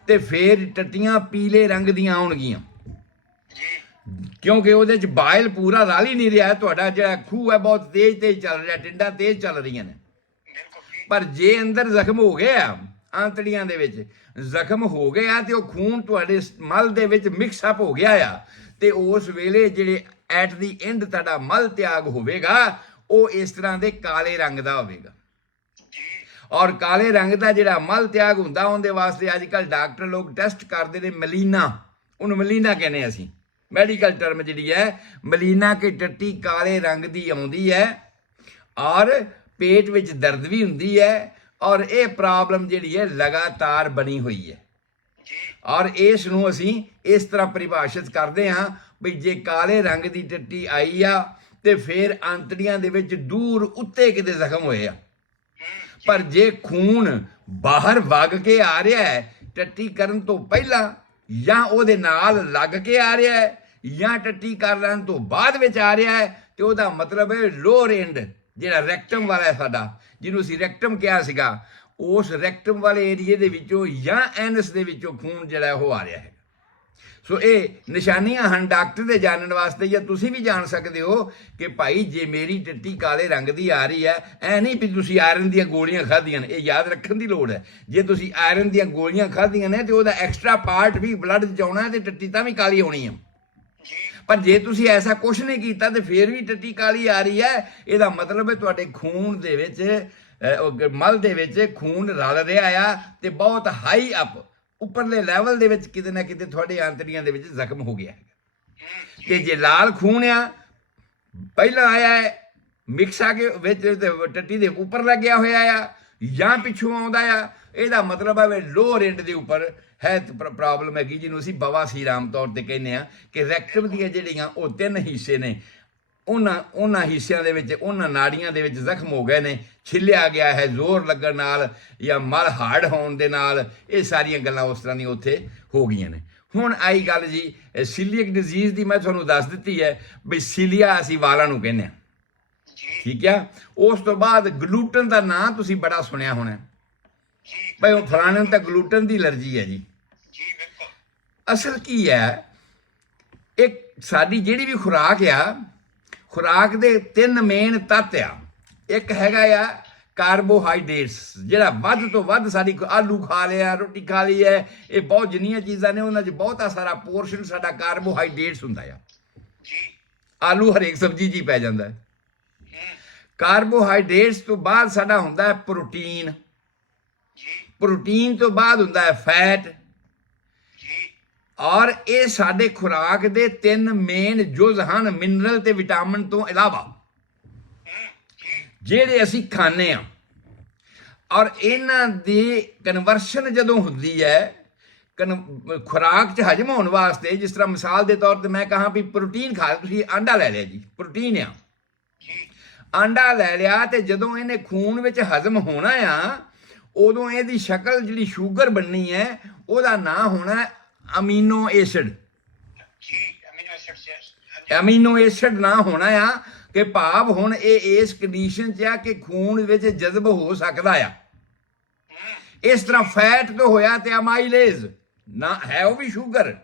ਤੇ ਫੇਰ ਟੱਟੀਆਂ ਪੀਲੇ ਰੰਗ ਦੀਆਂ ਆਉਣਗੀਆਂ, ਕਿਉਂਕਿ ਉਹਦੇ ਚ ਬਾਇਲ ਪੂਰਾ ਰਲ ਹੀ ਨਹੀਂ ਰਿਹਾ। ਤੁਹਾਡਾ ਜਿਹੜਾ ਖੂਹ ਹੈ ਬਹੁਤ ਤੇਜ਼ ਚੱਲ ਰਿਹਾ, ਟਿੰਡਾਂ ਤੇਜ਼ ਚੱਲ ਰਹੀਆਂ ਨੇ। ਪਰ ਜੇ ਅੰਦਰ ਜ਼ਖਮ ਹੋ ਗਏ ਆ, ਆਂਤੜੀਆਂ ਦੇ ਵਿੱਚ ਜ਼ਖਮ ਹੋ ਗਏ ਆ ਤੇ ਉਹ ਖੂਨ ਤੁਹਾਡੇ ਮਲ ਦੇ ਵਿੱਚ ਮਿਕਸ ਅਪ ਹੋ ਗਿਆ ਆ ਤੇ ਉਸ ਵੇਲੇ ਜਿਹੜੇ ਐਟ ਦੀ ਐਂਡ ਤੁਹਾਡਾ ਮਲ ਤਿਆਗ ਹੋਵੇਗਾ ਉਹ ਇਸ ਤਰ੍ਹਾਂ ਦੇ ਕਾਲੇ ਰੰਗ ਦਾ ਹੋਵੇਗਾ। ਔਰ ਕਾਲੇ ਰੰਗ ਦਾ ਜਿਹੜਾ ਮਲ ਤਿਆਗ ਹੁੰਦਾ ਉਹਦੇ ਵਾਸਤੇ ਅੱਜ ਕੱਲ੍ਹ ਡਾਕਟਰ ਲੋਕ ਟੈਸਟ ਕਰਦੇ ਨੇ ਮਲੀਨਾ, ਉਹਨੂੰ ਮਲੀਨਾ ਕਹਿੰਦੇ ਅਸੀਂ, ਮੈਡੀਕਲ ਟਰਮ ਜਿਹੜੀ ਹੈ ਮਲੀਨਾ, ਕਿ ਟੱਟੀ ਕਾਲੇ ਰੰਗ ਦੀ ਆਉਂਦੀ ਹੈ ਔਰ ਪੇਟ ਵਿੱਚ ਦਰਦ ਵੀ ਹੁੰਦੀ ਹੈ ਔਰ ਇਹ ਪ੍ਰੋਬਲਮ ਜਿਹੜੀ ਹੈ ਲਗਾਤਾਰ ਬਣੀ ਹੋਈ ਹੈ। ਔਰ ਇਸ ਨੂੰ ਅਸੀਂ ਇਸ ਤਰ੍ਹਾਂ ਪਰਿਭਾਸ਼ਿਤ ਕਰਦੇ ਹਾਂ ਵੀ ਜੇ ਕਾਲੇ ਰੰਗ ਦੀ ਟੱਟੀ ਆਈ ਆ ਤੇ ਫਿਰ ਆਂਤੜੀਆਂ ਦੇ ਵਿੱਚ ਦੂਰ ਉੱਤੇ ਕਿਤੇ ਜ਼ਖਮ ਹੋਏ ਆ। ਪਰ ਜੇ ਖੂਨ ਬਾਹਰ ਵਗ ਕੇ ਆ ਰਿਹਾ ਹੈ ਟੱਟੀ ਕਰਨ ਤੋਂ ਪਹਿਲਾਂ, ਜਾਂ ਉਹਦੇ ਨਾਲ ਲੱਗ ਕੇ ਆ ਰਿਹਾ ਹੈ, ਜਾਂ ਟੱਟੀ ਕਰ ਲੈਣ ਤੋਂ ਬਾਅਦ ਵਿੱਚ ਆ ਰਿਹਾ ਹੈ, ਤੇ ਉਹਦਾ ਮਤਲਬ ਹੈ ਲੋਅਰ ਐਂਡ ਜਿਹੜਾ ਰੈਕਟਮ ਵਾਲਾ ਹੈ ਸਾਡਾ, ਜਿਹਨੂੰ ਅਸੀਂ ਰੈਕਟਮ ਕਿਹਾ ਸੀਗਾ, ਉਸ ਰੈਕਟਮ ਵਾਲੇ ਏਰੀਏ ਦੇ ਵਿੱਚੋਂ ਜਾਂ ਐਨਸ ਦੇ ਵਿੱਚੋਂ ਖੂਨ ਜਿਹੜਾ ਉਹ ਆ ਰਿਹਾ ਹੈ। ਸੋ ਇਹ ਨਿਸ਼ਾਨੀਆਂ ਹਨ ਡਾਕਟਰ ਦੇ ਜਾਣਨ ਵਾਸਤੇ, ਜਾਂ ਤੁਸੀਂ ਵੀ ਜਾਣ ਸਕਦੇ ਹੋ ਕਿ ਭਾਈ ਜੇ ਮੇਰੀ ਟੱਟੀ ਕਾਲੇ ਰੰਗ ਦੀ ਆ ਰਹੀ ਹੈ, ਐ ਨਹੀਂ ਵੀ ਤੁਸੀਂ ਆਇਰਨ ਦੀਆਂ ਗੋਲੀਆਂ ਖਾਧੀਆਂ ਨੇ, ਇਹ ਯਾਦ ਰੱਖਣ ਦੀ ਲੋੜ ਹੈ। ਜੇ ਤੁਸੀਂ ਆਇਰਨ ਦੀਆਂ ਗੋਲੀਆਂ ਖਾਧੀਆਂ ਨੇ ਤੇ ਉਹਦਾ ਐਕਸਟਰਾ ਪਾਰਟ ਵੀ ਬਲੱਡ 'ਚ ਜਾਣਾ ਤੇ ਟੱਟੀ ਤਾਂ ਵੀ ਕਾਲੀ ਹੋਣੀ ਹੈ। ਪਰ ਜੇ ਤੁਸੀਂ ਐਸਾ ਕੁਝ ਨਹੀਂ ਕੀਤਾ ਤੇ ਫਿਰ ਵੀ ਟੱਟੀ ਕਾਲੀ ਆ ਰਹੀ ਹੈ, ਇਹਦਾ ਮਤਲਬ ਹੈ ਤੁਹਾਡੇ ਖੂਨ ਦੇ ਵਿੱਚ, ਮਲ ਦੇ ਵਿੱਚ ਖੂਨ ਰਲ ਰਿਹਾ ਆ ਤੇ ਬਹੁਤ ਹਾਈ ਅਪ ਉੱਪਰਲੇ ਲੈਵਲ ਦੇ ਵਿੱਚ ਕਿਤੇ ਨਾ ਕਿਤੇ ਤੁਹਾਡੇ ਆਂਤੜੀਆਂ ਦੇ ਵਿੱਚ ਜ਼ਖਮ ਹੋ ਗਿਆ ਹੈ। ਤੇ ਜੇ ਲਾਲ ਖੂਨ ਆ ਪਹਿਲਾਂ ਆਇਆ ਹੈ ਮਿਕਸ ਆ ਕੇ ਵਿੱਚ ਟੱਟੀ ਦੇ ਉੱਪਰ ਲੱਗਿਆ ਹੋਇਆ ਆ ਜਾਂ ਪਿੱਛੋਂ ਆਉਂਦਾ ਆ, ਇਹਦਾ ਮਤਲਬ ਹੈ ਲੋਅਰ ਐਂਡ ਦੇ ਉੱਪਰ ਹੈ ਪ੍ਰੋਬਲਮ ਹੈਗੀ, ਜਿਹਨੂੰ ਅਸੀਂ ਬਵਾਸੀਰ ਆਮ ਤੌਰ ਤੇ ਕਹਿੰਦੇ ਆ ਕਿ ਰੈਕਟਮ ਦੀਆਂ ਜਿਹੜੀਆਂ ਉਹ 3 ਹਿੱਸੇ ਨੇ, ਉਹਨਾਂ ਹਿੱਸਿਆਂ ਦੇ ਵਿੱਚ, ਉਹਨਾਂ ਨਾੜੀਆਂ ਦੇ ਵਿੱਚ ਜ਼ਖਮ ਹੋ ਗਏ ਨੇ, ਛਿੱਲਿਆ ਗਿਆ ਹੈ ਜ਼ੋਰ ਲੱਗਣ ਨਾਲ ਜਾਂ ਮਲ ਹਾਰਡ ਹੋਣ ਦੇ ਨਾਲ, ਇਹ ਸਾਰੀਆਂ ਗੱਲਾਂ ਉਸ ਤਰ੍ਹਾਂ ਦੀਆਂ ਉੱਥੇ ਹੋ ਗਈਆਂ ਨੇ। ਹੁਣ ਆਈ ਗੱਲ ਜੀ ਸੀਲੀਅਕ ਡਿਜ਼ੀਜ਼ ਦੀ, ਮੈਂ ਤੁਹਾਨੂੰ ਦੱਸ ਦਿੱਤੀ ਹੈ ਵੀ ਸੀਲੀਆ ਅਸੀਂ ਵਾਲਾਂ ਨੂੰ ਕਹਿੰਦੇ ਹਾਂ, ਠੀਕ ਆ। ਉਸ ਤੋਂ ਬਾਅਦ ਗਲੂਟਨ ਦਾ ਨਾਂ ਤੁਸੀਂ ਬੜਾ ਸੁਣਿਆ ਹੋਣਾ, ਭਾਈ ਉਹ ਫਲਾਣੇ ਨੂੰ ਤਾਂ ਗਲੂਟਨ ਦੀ ਐਲਰਜੀ ਹੈ ਜੀ। ਅਸਲ ਕੀ ਹੈ, ਇੱਕ ਸਾਡੀ ਜਿਹੜੀ ਵੀ ਖੁਰਾਕ ਆ, ਖੁਰਾਕ ਦੇ 3 ਮੇਨ ਤੱਤ ਆ। ਇੱਕ ਹੈਗਾ ਆ ਕਾਰਬੋਹਾਈਡਰੇਟਸ, ਜਿਹੜਾ ਵੱਧ ਤੋਂ ਵੱਧ ਸਾਡੀ, ਆਲੂ ਖਾ ਲਿਆ, ਰੋਟੀ ਖਾ ਲਈ ਹੈ, ਇਹ ਬਹੁਤ ਜਿੰਨੀਆਂ ਚੀਜ਼ਾਂ ਨੇ ਉਹਨਾਂ 'ਚ ਬਹੁਤਾ ਸਾਰਾ ਪੋਰਸ਼ਨ ਸਾਡਾ ਕਾਰਬੋਹਾਈਡਰੇਟਸ ਹੁੰਦਾ ਆ। ਆਲੂ ਹਰੇਕ ਸਬਜ਼ੀ 'ਚ ਹੀ ਪੈ ਜਾਂਦਾ ਹੈ। ਕਾਰਬੋਹਾਈਡਰੇਟਸ ਤੋਂ ਬਾਅਦ ਸਾਡਾ ਹੁੰਦਾ ਹੈ ਪ੍ਰੋਟੀਨ, ਪ੍ਰੋਟੀਨ ਤੋਂ ਬਾਅਦ ਹੁੰਦਾ ਹੈ ਫੈਟ, ਔਰ ਇਹ ਸਾਡੇ ਖੁਰਾਕ ਦੇ 3 ਮੇਨ ਜੁਜ਼ ਹਨ ਮਿਨਰਲ ਤੇ ਵਿਟਾਮਿਨ ਤੋਂ ਇਲਾਵਾ, ਜਿਹੜੇ ਅਸੀਂ ਖਾਂਦੇ ਹਾਂ। ਔਰ ਇਹਨਾਂ ਦੀ ਕਨਵਰਸ਼ਨ ਜਦੋਂ ਹੁੰਦੀ ਹੈ ਖੁਰਾਕ 'ਚ ਹਜਮ ਹੋਣ ਵਾਸਤੇ, ਜਿਸ ਤਰ੍ਹਾਂ ਮਿਸਾਲ ਦੇ ਤੌਰ ਤੇ ਮੈਂ ਕਹਾਂ ਵੀ ਪ੍ਰੋਟੀਨ ਖਾ, ਤੁਸੀਂ ਆਂਡਾ ਲੈ ਲਿਆ ਜੀ, ਪ੍ਰੋਟੀਨ ਆ, ਆਂਡਾ ਲੈ ਲਿਆ ਤੇ ਜਦੋਂ ਇਹਨੇ ਖੂਨ ਵਿੱਚ ਹਜ਼ਮ ਹੋਣਾ ਆ ਉਦੋਂ ਇਹਦੀ ਸ਼ਕਲ ਜਿਹੜੀ ਸ਼ੂਗਰ ਬਣਨੀ ਹੈ ਉਹਦਾ ਨਾਂ ਹੋਣਾ ਅਮੀਨੋ ਐਸਿਡ। ਅਮੀਨੋ ਐਸਿਡ ਨਾ ਹੋਣਾ ਆ ਕਿ ਭਾਵ ਹੁਣ ਇਹ ਇਸ ਕੰਡੀਸ਼ਨ 'ਚ ਆ ਕਿ ਖੂਨ ਵਿੱਚ ਜਜ਼ਬ ਹੋ ਸਕਦਾ ਆ। ਇਸ ਤਰ੍ਹਾਂ ਫੈਟ ਤੋਂ ਹੋਇਆ ਤੇ ਅਮਾਈਲੇਜ਼ ਨਾ ਹੈ, ਉਹ ਵੀ ਸ਼ੂਗਰ,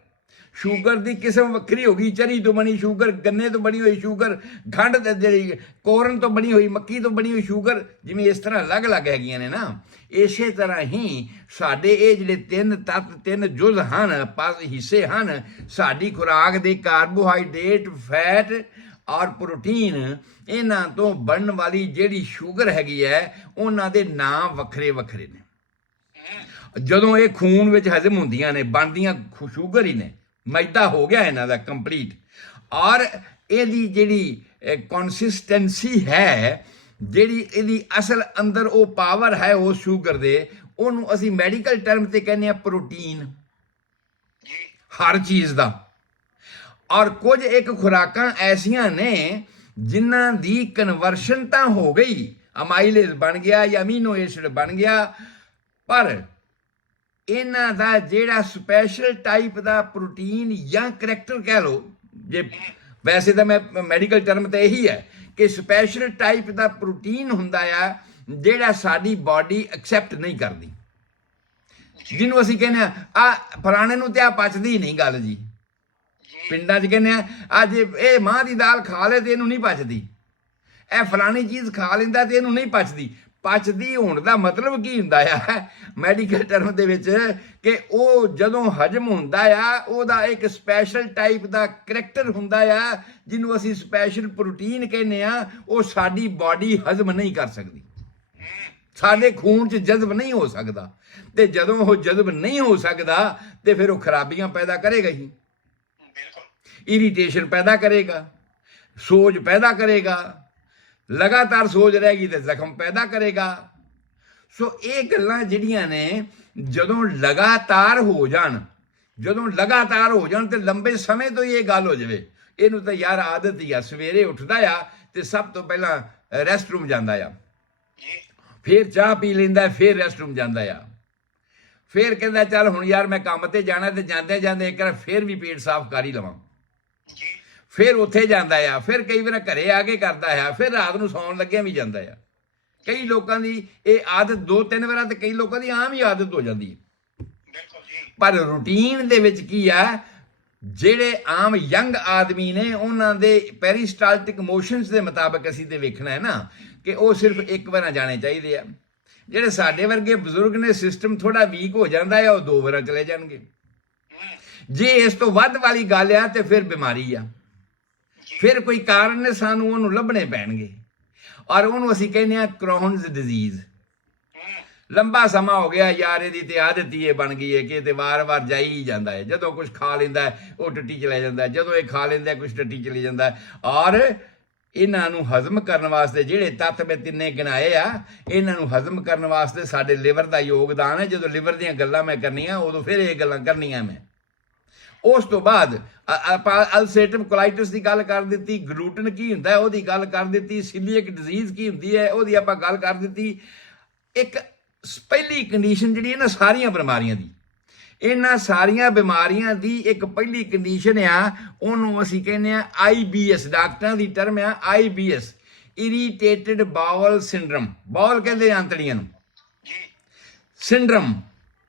ਸ਼ੂਗਰ ਦੀ ਕਿਸਮ ਵੱਖਰੀ ਹੋ ਗਈ, ਚਰੀ ਤੋਂ ਬਣੀ ਸ਼ੂਗਰ, ਗੰਨੇ ਤੋਂ ਬਣੀ ਹੋਈ ਸ਼ੂਗਰ, ਖੰਡ ਜਿਹੜੀ ਕੋਰਨ ਤੋਂ ਬਣੀ ਹੋਈ, ਮੱਕੀ ਤੋਂ ਬਣੀ ਹੋਈ ਸ਼ੂਗਰ, ਜਿਵੇਂ ਇਸ ਤਰ੍ਹਾਂ ਅਲੱਗ-ਅਲੱਗ ਹੈਗੀਆਂ ਨੇ ਨਾ, ਇਸੇ ਤਰ੍ਹਾਂ ਹੀ ਸਾਡੇ ਇਹ ਜਿਹੜੇ ਤਿੰਨ ਤੱਤ, ਤਿੰਨ ਜੁਜ਼ ਹਨ, ਪੰਜ ਹਿੱਸੇ ਹਨ ਸਾਡੀ ਖੁਰਾਕ ਦੇ, ਕਾਰਬੋਹਾਈਡਰੇਟ, ਫੈਟ ਔਰ ਪ੍ਰੋਟੀਨ, ਇਹਨਾਂ ਤੋਂ ਬਣਨ ਵਾਲੀ ਜਿਹੜੀ ਸ਼ੂਗਰ ਹੈਗੀ ਹੈ ਉਹਨਾਂ ਦੇ ਨਾਮ ਵੱਖਰੇ ਵੱਖਰੇ ਨੇ। ਜਦੋਂ ਇਹ ਖੂਨ ਵਿੱਚ ਹਜ਼ਮ ਹੁੰਦੀਆਂ ਨੇ ਬਣਦੀਆਂ ਸ਼ੂਗਰ ਹੀ ਨੇ, ਮੈਦਾ ਹੋ ਗਿਆ ਇਹਨਾਂ ਦਾ ਕੰਪਲੀਟ। ਔਰ ਇਹਦੀ ਜਿਹੜੀ ਕੰਸਿਸਟੈਂਸੀ ਹੈ, ਜਿਹੜੀ ਇਹਦੀ ਅਸਲ ਅੰਦਰ ਉਹ ਪਾਵਰ ਹੈ ਉਸ ਸ਼ੂਗਰ ਦੇ, ਉਹਨੂੰ ਅਸੀਂ ਮੈਡੀਕਲ ਟਰਮ ਤੇ ਕਹਿੰਦੇ ਆ ਪ੍ਰੋਟੀਨ, ਹਰ ਚੀਜ਼ ਦਾ। ਔਰ ਕੁਝ ਇੱਕ ਖੁਰਾਕਾਂ ਐਸੀਆਂ ਨੇ ਜਿਨ੍ਹਾਂ ਦੀ ਕਨਵਰਸ਼ਨ ਤਾਂ ਹੋ ਗਈ, ਅਮਾਈਲੇਜ਼ ਬਣ ਗਿਆ ਜਾਂ ਅਮੀਨੋ ਐਸਿਡ ਬਣ ਗਿਆ, ਪਰ ਇਹਨਾਂ ਦਾ ਜਿਹੜਾ ਸਪੈਸ਼ਲ ਟਾਈਪ ਦਾ ਪ੍ਰੋਟੀਨ ਜਾਂ ਕਰੈਕਟਰ ਕਹਿ ਲਓ, ਜੇ ਵੈਸੇ ਤਾਂ ਮੈਂ ਮੈਡੀਕਲ ਟਰਮ ਤਾਂ ਇਹੀ ਹੈ ਕਿ ਸਪੈਸ਼ਲ ਟਾਈਪ ਦਾ ਪ੍ਰੋਟੀਨ ਹੁੰਦਾ ਆ ਜਿਹੜਾ ਸਾਡੀ ਬਾਡੀ ਐਕਸੈਪਟ ਨਹੀਂ ਕਰਦੀ, ਜਿਹਨੂੰ ਅਸੀਂ ਕਹਿੰਦੇ ਆ ਫਲਾਣੇ ਨੂੰ ਤੇ ਆ ਪਚਦੀ ਨਹੀਂ ਗੱਲ ਜੀ। ਪਿੰਡਾਂ 'ਚ ਕਹਿੰਦੇ ਆ ਅੱਜ ਇਹ ਮਾਂ ਦੀ ਦਾਲ ਖਾ ਲੇ ਤੇ ਇਹਨੂੰ ਨਹੀਂ ਪਚਦੀ, ਇਹ ਫਲਾਣੀ ਚੀਜ਼ ਖਾ ਲੈਂਦਾ ਤੇ ਇਹਨੂੰ ਨਹੀਂ ਪਚਦੀ। ਪਚਦੀ ਹੋਣ ਦਾ ਮਤਲਬ ਕੀ ਹੁੰਦਾ ਆ ਮੈਡੀਕਲ ਟਰਮ ਦੇ ਵਿੱਚ, ਕਿ ਉਹ ਜਦੋਂ ਹਜਮ ਹੁੰਦਾ ਆ ਉਹਦਾ ਇੱਕ ਸਪੈਸ਼ਲ ਟਾਈਪ ਦਾ ਕਰੈਕਟਰ ਹੁੰਦਾ ਆ ਜਿਹਨੂੰ ਅਸੀਂ ਸਪੈਸ਼ਲ ਪ੍ਰੋਟੀਨ ਕਹਿੰਦੇ ਆ, ਉਹ ਸਾਡੀ ਬਾਡੀ ਹਜਮ ਨਹੀਂ ਕਰ ਸਕਦੀ, ਸਾਡੇ ਖੂਨ 'ਚ ਜਜ਼ਬ ਨਹੀਂ ਹੋ ਸਕਦਾ। ਤੇ ਜਦੋਂ ਉਹ ਜਜ਼ਬ ਨਹੀਂ ਹੋ ਸਕਦਾ ਤੇ ਫਿਰ ਉਹ ਖਰਾਬੀਆਂ ਪੈਦਾ ਕਰੇਗਾ ਹੀ, ਇਰੀਟੇਸ਼ਨ ਪੈਦਾ ਕਰੇਗਾ, ਸੋਜ ਪੈਦਾ ਕਰੇਗਾ, ਲਗਾਤਾਰ ਸੋਚ ਰਹੇਗੀ ਤੇ ਜ਼ਖਮ ਪੈਦਾ ਕਰੇਗਾ। ਸੋ ਇਹ ਗੱਲਾਂ ਜਿਹੜੀਆਂ ਨੇ ਜਦੋਂ ਲਗਾਤਾਰ ਹੋ ਜਾਣ ਤੇ ਲੰਬੇ ਸਮੇਂ ਤੋਂ ਹੀ ਇਹ ਗੱਲ ਹੋ ਜਾਵੇ, ਇਹਨੂੰ ਤਾਂ ਯਾਰ ਆਦਤ ਹੀ ਆ, ਸਵੇਰੇ ਉੱਠਦਾ ਆ ਤੇ ਸਭ ਤੋਂ ਪਹਿਲਾਂ ਰੈਸਟ ਰੂਮ ਜਾਂਦਾ ਆ, ਫਿਰ ਚਾਹ ਪੀ ਲੈਂਦਾ, ਫਿਰ ਰੈਸਟ ਰੂਮ ਜਾਂਦਾ ਆ, ਫਿਰ ਕਹਿੰਦਾ ਚੱਲ ਹੁਣ ਯਾਰ ਮੈਂ ਕੰਮ ਤੇ ਜਾਣਾ, ਤੇ ਜਾਂਦੇ ਜਾਂਦੇ ਇੱਕ ਵਾਰ ਫਿਰ ਵੀ ਪੇਟ ਸਾਫ਼ ਕਰ ਹੀ ਲਵਾਂ, ਫਿਰ ਉੱਥੇ ਜਾਂਦਾ ਆ, ਫਿਰ ਕਈ ਵਾਰ ਘਰੇ ਆ ਕੇ ਕਰਦਾ ਆ, ਫਿਰ ਰਾਤ ਨੂੰ ਸੌਣ ਲੱਗਿਆ ਵੀ ਜਾਂਦਾ ਆ। ਕਈ ਲੋਕਾਂ ਦੀ ਇਹ ਆਦਤ 2-3 ਵਾਰਾਂ ਤੇ ਕਈ ਲੋਕਾਂ ਦੀ ਆਮ ਹੀ ਆਦਤ ਹੋ ਜਾਂਦੀ ਹੈ। ਪਰ ਰੂਟੀਨ ਦੇ ਵਿੱਚ ਕੀ ਆ, ਜਿਹੜੇ ਆਮ ਯੰਗ ਆਦਮੀ ਨੇ ਉਹਨਾਂ ਦੇ ਪੈਰੀਸਟਾਲਟਿਕ ਮੋਸ਼ਨਸ ਦੇ ਮੁਤਾਬਕ ਅਸੀਂ ਤੇ ਵੇਖਣਾ ਹੈ ਨਾ ਕਿ ਉਹ ਸਿਰਫ ਇੱਕ ਵਾਰ ਜਾਣੇ ਚਾਹੀਦੇ ਆ। ਜਿਹੜੇ ਸਾਡੇ ਵਰਗੇ ਬਜ਼ੁਰਗ ਨੇ, ਸਿਸਟਮ ਥੋੜਾ ਵੀਕ ਹੋ ਜਾਂਦਾ ਆ, ਉਹ 2 ਵਾਰਾਂ ਚਲੇ ਜਾਣਗੇ। ਜੇ ਇਸ ਤੋਂ ਵੱਧ ਵਾਲੀ ਗੱਲ ਆ ਤੇ ਫਿਰ ਬਿਮਾਰੀ ਆ, ਫਿਰ ਕੋਈ ਕਾਰਨ ਨੇ, ਸਾਨੂੰ ਉਹਨੂੰ ਲੱਭਣੇ ਪੈਣਗੇ। ਔਰ ਉਹਨੂੰ ਅਸੀਂ ਕਹਿੰਦੇ ਆ ਕ੍ਰੋਨਜ਼ ਡਿਜ਼ੀਜ਼। ਲੰਬਾ ਸਮਾਂ ਹੋ ਗਿਆ ਯਾਰ, ਇਹਦੀ ਤੇ ਆਦਤ ਹੀ ਇਹ ਬਣ ਗਈ ਹੈ ਕਿ ਤੇ ਵਾਰ-ਵਾਰ ਜਾਈ ਹੀ ਜਾਂਦਾ ਹੈ, ਜਦੋਂ ਕੁਝ ਖਾ ਲੈਂਦਾ ਉਹ ਟੱਟੀ ਚਲਾ ਜਾਂਦਾ, ਜਦੋਂ ਇਹ ਖਾ ਲੈਂਦਾ ਕੁਝ ਟੱਟੀ ਚਲੀ ਜਾਂਦਾ। ਔਰ ਇਹਨਾਂ ਨੂੰ ਹਜ਼ਮ ਕਰਨ ਵਾਸਤੇ ਜਿਹੜੇ ਤੱਤ ਮੈਂ ਤਿੰਨੇ ਗਿਣਾਏ ਆ, ਇਹਨਾਂ ਨੂੰ ਹਜ਼ਮ ਕਰਨ ਵਾਸਤੇ ਸਾਡੇ ਲਿਵਰ ਦਾ ਯੋਗਦਾਨ ਹੈ। ਜਦੋਂ ਲਿਵਰ ਦੀਆਂ ਗੱਲਾਂ ਮੈਂ ਕਰਨੀਆਂ ਉਦੋਂ ਫਿਰ ਇਹ ਗੱਲਾਂ ਕਰਨੀਆਂ ਮੈਂ। ਉਸ ਤੋਂ ਬਾਅਦ ਆਪਾਂ ਅਲਸਰੇਟਿਵ ਕੋਲਾਈਟਿਸ ਦੀ ਗੱਲ ਕਰ ਦਿੱਤੀ, ਗਲੂਟਨ ਕੀ ਹੁੰਦਾ ਉਹਦੀ ਗੱਲ ਕਰ ਦਿੱਤੀ, ਸੀਲੀਅਕ ਡਿਜ਼ੀਜ਼ ਕੀ ਹੁੰਦੀ ਹੈ ਉਹਦੀ ਆਪਾਂ ਗੱਲ ਕਰ ਦਿੱਤੀ। ਇੱਕ ਪਹਿਲੀ ਕੰਡੀਸ਼ਨ ਜਿਹੜੀ ਹੈ ਨਾ ਸਾਰੀਆਂ ਬਿਮਾਰੀਆਂ ਦੀ, ਇਹਨਾਂ ਸਾਰੀਆਂ ਬਿਮਾਰੀਆਂ ਦੀ ਇੱਕ ਪਹਿਲੀ ਕੰਡੀਸ਼ਨ ਆ, ਉਹਨੂੰ ਅਸੀਂ ਕਹਿੰਦੇ ਆ IBS, ਡਾਕਟਰਾਂ ਦੀ ਟਰਮ ਆ IBS, irritated bowel syndrome. Bowel ਕਹਿੰਦੇ ਆਂਤੜੀਆਂ ਨੂੰ, ਸਿੰਡਰਮ।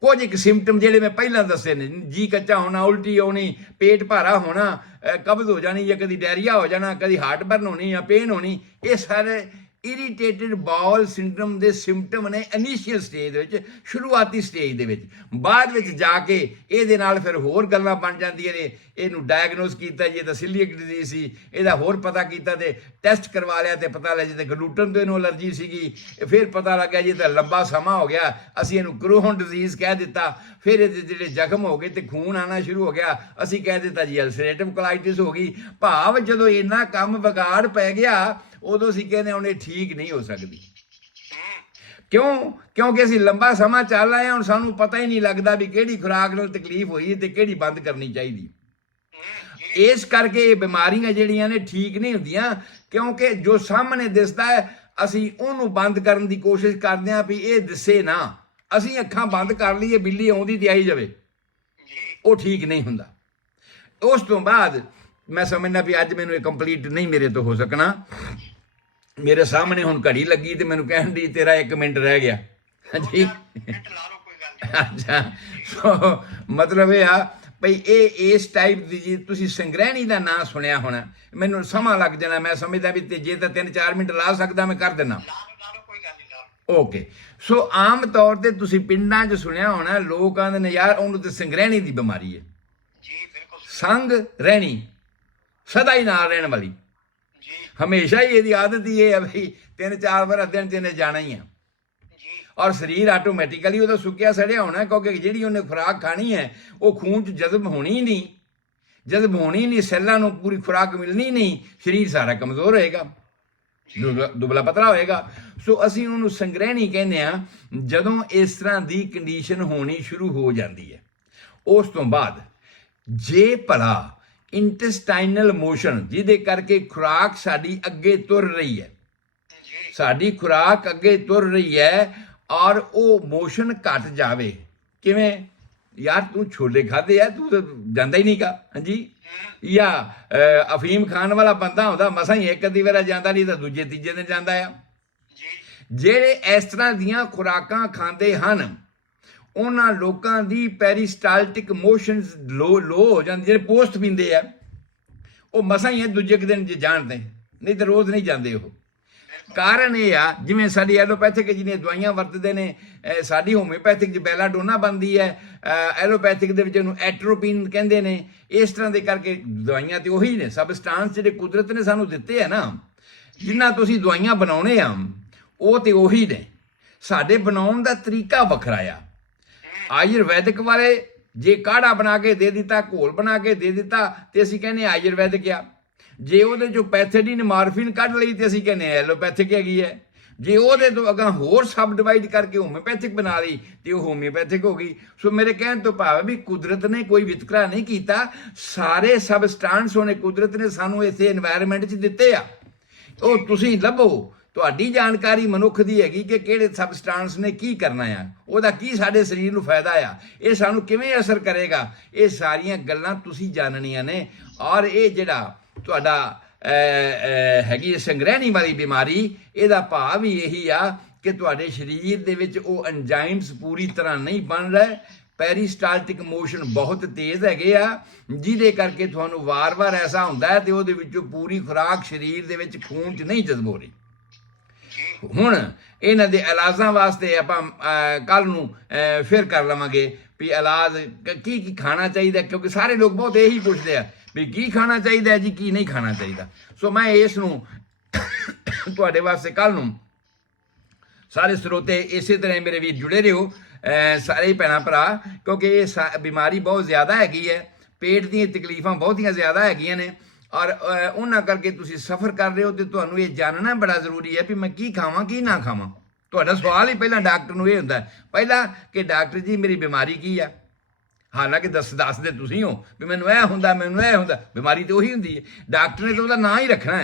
ਕੁਝ ਇੱਕ ਸਿੰਪਟਮ ਜਿਹੜੇ ਮੈਂ ਪਹਿਲਾਂ ਦੱਸੇ ਨੇ, ਜੀ ਕੱਚਾ ਹੋਣਾ, ਉਲਟੀ ਆਉਣੀ, ਪੇਟ ਭਾਰਾ ਹੋਣਾ, ਕਬਜ਼ ਹੋ ਜਾਣੀ, ਜਾਂ ਕਦੀ ਡਾਇਰੀਆ ਹੋ ਜਾਣਾ, ਕਦੀ ਹਾਰਟ ਬਰਨ ਹੋਣੀ ਜਾਂ ਪੇਨ ਹੋਣੀ, ਇਹ ਸਾਰੇ ਇਰੀਟੇਟਡ ਬਾਵਲ ਸਿੰਡਰਮ ਦੇ ਸਿੰਪਟਮ ਨੇ ਇਨੀਸ਼ੀਅਲ ਸਟੇਜ ਦੇ ਵਿੱਚ, ਸ਼ੁਰੂਆਤੀ ਸਟੇਜ ਦੇ ਵਿੱਚ। ਬਾਅਦ ਵਿੱਚ ਜਾ ਕੇ ਇਹਦੇ ਨਾਲ ਫਿਰ ਹੋਰ ਗੱਲਾਂ ਬਣ ਜਾਂਦੀਆਂ ਨੇ। ਇਹਨੂੰ ਡਾਇਗਨੋਸ ਕੀਤਾ ਜੀ, ਇਹ ਤਾਂ ਸੀਲੀਅਕ ਡਿਜ਼ੀਜ਼ ਸੀ, ਇਹਦਾ ਹੋਰ ਪਤਾ ਕੀਤਾ ਤੇ ਟੈਸਟ ਕਰਵਾ ਲਿਆ ਤੇ ਪਤਾ ਲੱਗਿਆ ਤੇ ਗਲੂਟਨ ਤੋਂ ਇਹਨੂੰ ਐਲਰਜੀ ਸੀਗੀ, ਫਿਰ ਪਤਾ ਲੱਗਿਆ ਜੀ ਤਾਂ ਲੰਬਾ ਸਮਾਂ ਹੋ ਗਿਆ, ਅਸੀਂ ਇਹਨੂੰ ਕ੍ਰੋਹਨ ਡਿਜ਼ੀਜ਼ ਕਹਿ ਦਿੱਤਾ। ਫਿਰ ਇਹਦੇ ਜਿਹੜੇ ਜ਼ਖਮ ਹੋ ਗਏ ਤੇ ਖੂਨ ਆਉਣਾ ਸ਼ੁਰੂ ਹੋ ਗਿਆ, ਅਸੀਂ ਕਹਿ ਦਿੱਤਾ ਜੀ ਅਲਸਰੇਟਿਵ ਕੋਲਾਈਟਿਸ ਹੋ ਗਈ। ਭਾਵ ਜਦੋਂ ਇੰਨਾ ਕੰਮ ਵਿਗਾੜ ਪੈ ਗਿਆ ਉਦੋਂ ਅਸੀਂ ਕਹਿੰਦੇ ਹੁਣ ਇਹ ਠੀਕ ਨਹੀਂ ਹੋ ਸਕਦੀ। ਕਿਉਂਕਿ ਅਸੀਂ ਲੰਬਾ ਸਮਾਂ ਚੱਲ ਆਏ, ਹੁਣ ਸਾਨੂੰ ਪਤਾ ਹੀ ਨਹੀਂ ਲੱਗਦਾ ਵੀ ਕਿਹੜੀ ਖੁਰਾਕ ਨਾਲ ਤਕਲੀਫ ਹੋਈ ਤੇ ਕਿਹੜੀ ਬੰਦ ਕਰਨੀ ਚਾਹੀਦੀ। ਇਸ ਕਰਕੇ ਇਹ ਬਿਮਾਰੀਆਂ ਜਿਹੜੀਆਂ ਨੇ ਠੀਕ ਨਹੀਂ ਹੁੰਦੀਆਂ, ਕਿਉਂਕਿ ਜੋ ਸਾਹਮਣੇ ਦਿਸਦਾ ਹੈ ਅਸੀਂ ਉਹਨੂੰ ਬੰਦ ਕਰਨ ਦੀ ਕੋਸ਼ਿਸ਼ ਕਰਦੇ ਹਾਂ ਵੀ ਇਹ ਦਿਸੇ ਨਾ। ਅਸੀਂ ਅੱਖਾਂ ਬੰਦ ਕਰ ਲਈਏ, ਬਿੱਲੀ ਆਉਂਦੀ ਤੇ ਆਈ ਜਾਵੇ, ਉਹ ਠੀਕ ਨਹੀਂ ਹੁੰਦਾ। ਉਸ ਤੋਂ ਬਾਅਦ ਮੈਂ ਸਮਝਦਾ ਵੀ ਅੱਜ ਮੈਨੂੰ ਇਹ ਕੰਪਲੀਟ ਨਹੀਂ ਮੇਰੇ ਤੋਂ ਹੋ ਸਕਣਾ। ਮੇਰੇ ਸਾਹਮਣੇ ਹੁਣ ਘੜੀ ਲੱਗੀ ਤੇ ਮੈਨੂੰ ਕਹਿਣ ਦੀ ਤੇਰਾ 1 ਮਿੰਟ ਰਹਿ ਗਿਆ। ਹਾਂਜੀ, ਅੱਛਾ, ਸੋ ਮਤਲਬ ਇਹ ਆ ਭਈ ਇਹ ਇਸ ਟਾਈਪ ਦੀ ਜੀ ਤੁਸੀਂ ਸੰਗ੍ਰਹਿਣੀ ਦਾ ਨਾਂ ਸੁਣਿਆ ਹੋਣਾ। ਮੈਨੂੰ ਸਮਾਂ ਲੱਗ ਜਾਣਾ, ਮੈਂ ਸਮਝਦਾ ਵੀ ਤੇ ਜੇ ਤਾਂ 3-4 ਮਿੰਟ ਲਾ ਸਕਦਾ ਮੈਂ ਕਰ ਦਿੰਦਾ। ਕੋਈ ਗੱਲ ਨਹੀਂ ਲਾ। ਓਕੇ, ਸੋ ਆਮ ਤੌਰ ਤੇ ਤੁਸੀਂ ਪਿੰਡਾਂ 'ਚ ਸੁਣਿਆ ਹੋਣਾ, ਲੋਕ ਆਂਦੇ ਨੇ ਯਾਰ ਉਹਨੂੰ ਤੇ ਸੰਗ੍ਰਹਿਣੀ ਦੀ ਬਿਮਾਰੀ ਹੈ। ਜੀ ਬਿਲਕੁਲ ਸੰਗ ਰਹਿਣੀ, ਸਦਾ ਹੀ ਨਾਲ ਰਹਿਣ ਵਾਲੀ, ਜੀ ਹਮੇਸ਼ਾ ਹੀ ਇਹਦੀ ਆਦਤ ਹੀ ਇਹ ਹੈ ਬਈ 3-4 ਵਾਰ ਦਿਨ 'ਚ ਇਹਨੇ ਜਾਣਾ ਹੀ ਆ। ਜੀ ਔਰ ਸਰੀਰ ਆਟੋਮੈਟਿਕਲੀ ਉਹਦਾ ਸੁੱਕਿਆ ਸੜਿਆ ਹੋਣਾ, ਕਿਉਂਕਿ ਜਿਹੜੀ ਉਹਨੇ ਖੁਰਾਕ ਖਾਣੀ ਹੈ ਉਹ ਖੂਨ 'ਚ ਜਜ਼ਬ ਹੋਣੀ ਨਹੀਂ, ਜਜ਼ਬ ਹੋਣੀ ਨਹੀਂ, ਸੈੱਲਾਂ ਨੂੰ ਪੂਰੀ ਖੁਰਾਕ ਮਿਲਣੀ ਨਹੀਂ, ਸਰੀਰ ਸਾਰਾ ਕਮਜ਼ੋਰ ਹੋਏਗਾ, ਦੁਬਲਾ ਪਤਲਾ ਹੋਏਗਾ। ਸੋ ਅਸੀਂ ਉਹਨੂੰ ਸੰਗ੍ਰਹਿਣੀ ਕਹਿੰਦੇ ਆ ਜਦੋਂ ਇਸ ਤਰ੍ਹਾਂ ਦੀ ਕੰਡੀਸ਼ਨ ਹੋਣੀ ਸ਼ੁਰੂ ਹੋ ਜਾਂਦੀ ਹੈ। ਉਸ ਤੋਂ ਬਾਅਦ ਜੇ ਭਲਾ ਇੰਟੈਸਟਾਈਨਲ ਮੋਸ਼ਨ ਜਿਹਦੇ ਕਰਕੇ ਖੁਰਾਕ ਸਾਡੀ ਅੱਗੇ ਤੁਰ ਰਹੀ ਹੈ, ਜੀ ਸਾਡੀ ਖੁਰਾਕ ਅੱਗੇ ਤੁਰ ਰਹੀ ਹੈ ਔਰ ਉਹ ਮੋਸ਼ਨ ਘਟ ਜਾਵੇ, ਕਿਵੇਂ ਯਾਰ ਤੂੰ ਛੋਲੇ ਖਾਦੇ ਆ, ਤੂੰ ਤਾਂ ਜਾਂਦਾ ਹੀ ਨਹੀਂਗਾ, ਹਾਂਜੀ, ਜਾਂ ਅਫੀਮ ਖਾਣ ਵਾਲਾ ਬੰਦਾ ਹੁੰਦਾ ਮਸਾਂ ਹੀ ਇੱਕ ਅੱਧੀ ਵਾਰ ਜਾਂਦਾ, ਨਹੀਂ ਤਾਂ ਦੂਜੇ ਤੀਜੇ ਦਿਨ ਜਾਂਦਾ ਆ। ਜੀ ਜਿਹੜੇ ਇਸ ਤਰ੍ਹਾਂ ਦੀਆਂ ਖੁਰਾਕਾਂ ਖਾਂਦੇ ਹਨ ਉਹਨਾਂ ਲੋਕਾਂ ਦੀ ਪੈਰੀਸਟਾਲਟਿਕ ਮੋਸ਼ਨਸ ਲੋ ਹੋ ਜਾਂਦੇ, ਜਿਹੜੇ ਪੋਸਟ ਪੀਂਦੇ ਆ ਉਹ ਮਸਾਂ ਹੀ ਦੂਜੇ ਕੁ ਦਿਨ ਜਾਣਦੇ, ਨਹੀਂ ਤਾਂ ਰੋਜ਼ ਨਹੀਂ ਜਾਂਦੇ ਉਹ। ਕਾਰਨ ਇਹ ਆ ਜਿਵੇਂ ਸਾਡੀ ਐਲੋਪੈਥਿਕ ਜਿਹਨੇ ਦਵਾਈਆਂ ਵਰਤਦੇ ਨੇ, ਸਾਡੀ ਹੋਮਿਓਪੈਥਿਕ 'ਚ ਬੈਲਾਡੋਨਾ ਬਣਦੀ ਹੈ, ਐਲੋਪੈਥਿਕ ਦੇ ਵਿੱਚ ਉਹਨੂੰ ਐਟਰੋਪੀਨ ਕਹਿੰਦੇ ਨੇ। ਇਸ ਤਰ੍ਹਾਂ ਦੇ ਕਰਕੇ ਦਵਾਈਆਂ ਤੇ ਉਹੀ ਨੇ, ਸਬਸਟਾਂਸ ਜਿਹੜੇ ਕੁਦਰਤ ਨੇ ਸਾਨੂੰ ਦਿੱਤੇ ਆ ਨਾ, ਜਿਨ੍ਹਾਂ ਤੁਸੀਂ ਦਵਾਈਆਂ ਬਣਾਉਣੇ ਆ ਉਹ ਤੇ ਉਹੀ ਨੇ, ਸਾਡੇ ਬਣਾਉਣ ਦਾ ਤਰੀਕਾ ਵੱਖਰਾ ਆ। ਆਯੁਰਵੈਦਿਕ ਵਾਲੇ ਜੇ ਕਾੜਾ ਬਣਾ ਕੇ ਦੇ ਦਿੱਤਾ, ਘੋਲ ਬਣਾ ਕੇ ਦੇ ਦਿੱਤਾ ਤੇ ਅਸੀਂ ਕਹਿੰਦੇ ਆਯੁਰਵੈਦਿਕ ਆ। ਜੇ ਉਹਦੇ ਚੋਂ ਪੈਥੇਡਿਨ ਮਾਰਫਿਨ ਕੱਢ ਲਈ ਤੇ ਅਸੀਂ ਕਹਿੰਦੇ ਐਲੋਪੈਥਿਕ ਹੈਗੀ ਹੈ। ਜੇ ਉਹਦੇ ਤੋਂ ਅਗਾਂਹ ਹੋਰ ਸਬ ਡਿਵਾਈਡ ਕਰਕੇ ਹੋਮਿਓਪੈਥਿਕ ਬਣਾ ਲਈ ਤੇ ਉਹ ਹੋਮਿਓਪੈਥਿਕ ਹੋ ਗਈ। ਸੋ ਮੇਰੇ ਕਹਿਣ ਤੋਂ ਭਾਵ ਵੀ ਕੁਦਰਤ ਨੇ ਕੋਈ ਵਿਤਕਰਾ ਨਹੀਂ ਕੀਤਾ, ਸਾਰੇ ਸਬਸਟੈਂਸ ਉਹਨੇ ਕੁਦਰਤ ਨੇ ਸਾਨੂੰ ਇਸੇ এনवायरमेंट 'ਚ ਦਿੱਤੇ ਆ, ਉਹ ਤੁਸੀਂ ਲੱਭੋ। ਤੁਹਾਡੀ ਜਾਣਕਾਰੀ ਮਨੁੱਖ ਦੀ ਹੈਗੀ ਕਿ ਕਿਹੜੇ ਸਬਸਟੈਂਸ ਨੇ ਕੀ ਕਰਨਾ ਆ, ਉਹਦਾ ਕੀ ਸਾਡੇ ਸਰੀਰ ਨੂੰ ਫਾਇਦਾ ਆ, ਇਹ ਸਾਨੂੰ ਕਿਵੇਂ ਅਸਰ ਕਰੇਗਾ, ਇਹ ਸਾਰੀਆਂ ਗੱਲਾਂ ਤੁਸੀਂ ਜਾਣਨੀਆਂ ਨੇ। ਔਰ ਇਹ ਜਿਹੜਾ ਤੁਹਾਡਾ ਹੈਗੀ ਸੰਗ੍ਰਹਿਣੀ ਵਾਲੀ ਬਿਮਾਰੀ, ਇਹਦਾ ਭਾਵ ਵੀ ਇਹੀ ਆ ਕਿ ਤੁਹਾਡੇ ਸਰੀਰ ਦੇ ਵਿੱਚ ਉਹ ਐਂਜ਼ਾਈਮਸ ਪੂਰੀ ਤਰ੍ਹਾਂ ਨਹੀਂ ਬਣ ਰਹੇ, ਪੈਰੀਸਟਾਲਟਿਕ ਮੋਸ਼ਨ ਬਹੁਤ ਤੇਜ਼ ਹੈਗੇ ਆ, ਜਿਹਦੇ ਕਰਕੇ ਤੁਹਾਨੂੰ ਵਾਰ-ਵਾਰ ਐਸਾ ਹੁੰਦਾ ਹੈ ਤੇ ਉਹਦੇ ਵਿੱਚੋਂ ਪੂਰੀ ਖੁਰਾਕ ਸਰੀਰ ਦੇ ਵਿੱਚ ਖੂਨ 'ਚ ਨਹੀਂ ਜਜ਼ਬ ਹੋ ਰਹੀ। ਹੁਣ ਇਹਨਾਂ ਦੇ ਇਲਾਜਾਂ ਵਾਸਤੇ ਆਪਾਂ ਕੱਲ ਨੂੰ ਫਿਰ ਕਰ ਲਵਾਂਗੇ ਵੀ ਇਲਾਜ ਕੀ ਕੀ ਖਾਣਾ ਚਾਹੀਦਾ, ਕਿਉਂਕਿ ਸਾਰੇ ਲੋਕ ਬਹੁਤ ਇਹੀ ਪੁੱਛਦੇ ਆ ਵੀ ਕੀ ਖਾਣਾ ਚਾਹੀਦਾ ਜੀ, ਕੀ ਨਹੀਂ ਖਾਣਾ ਚਾਹੀਦਾ। ਸੋ ਮੈਂ ਇਸ ਨੂੰ ਤੁਹਾਡੇ ਵਾਸਤੇ ਕੱਲ ਨੂੰ, ਸਾਰੇ ਸਰੋਤੇ ਇਸੇ ਤਰ੍ਹਾਂ ਮੇਰੇ ਵੀਰ ਜੁੜੇ ਰਹੋ, ਸਾਰੇ ਭੈਣਾਂ ਭਰਾ, ਕਿਉਂਕਿ ਇਹ ਬਿਮਾਰੀ ਬਹੁਤ ਜ਼ਿਆਦਾ ਹੈਗੀ ਹੈ, ਪੇਟ ਦੀਆਂ ਤਕਲੀਫਾਂ ਬਹੁਤੀਆਂ ਜ਼ਿਆਦਾ ਹੈਗੀਆਂ ਨੇ ਔਰ ਉਹਨਾਂ ਕਰਕੇ ਤੁਸੀਂ ਸਫ਼ਰ ਕਰ ਰਹੇ ਹੋ ਤੇ ਤੁਹਾਨੂੰ ਇਹ ਜਾਣਨਾ ਬੜਾ ਜ਼ਰੂਰੀ ਹੈ ਵੀ ਮੈਂ ਕੀ ਖਾਵਾਂ ਕੀ ਨਾ ਖਾਵਾਂ। ਤੁਹਾਡਾ ਸਵਾਲ ਹੀ ਪਹਿਲਾਂ ਡਾਕਟਰ ਨੂੰ ਇਹ ਹੁੰਦਾ ਪਹਿਲਾਂ ਕਿ ਡਾਕਟਰ ਜੀ ਮੇਰੀ ਬਿਮਾਰੀ ਕੀ ਆ, ਹਾਲਾਂਕਿ ਦੱਸਦੇ ਤੁਸੀਂ ਹੋ ਵੀ ਮੈਨੂੰ ਇਹ ਹੁੰਦਾ ਮੈਨੂੰ ਇਹ ਹੁੰਦਾ, ਬਿਮਾਰੀ ਤੇ ਉਹੀ ਹੁੰਦੀ ਹੈ, ਡਾਕਟਰ ਨੇ ਤਾਂ ਉਹਦਾ ਨਾਂ ਹੀ ਰੱਖਣਾ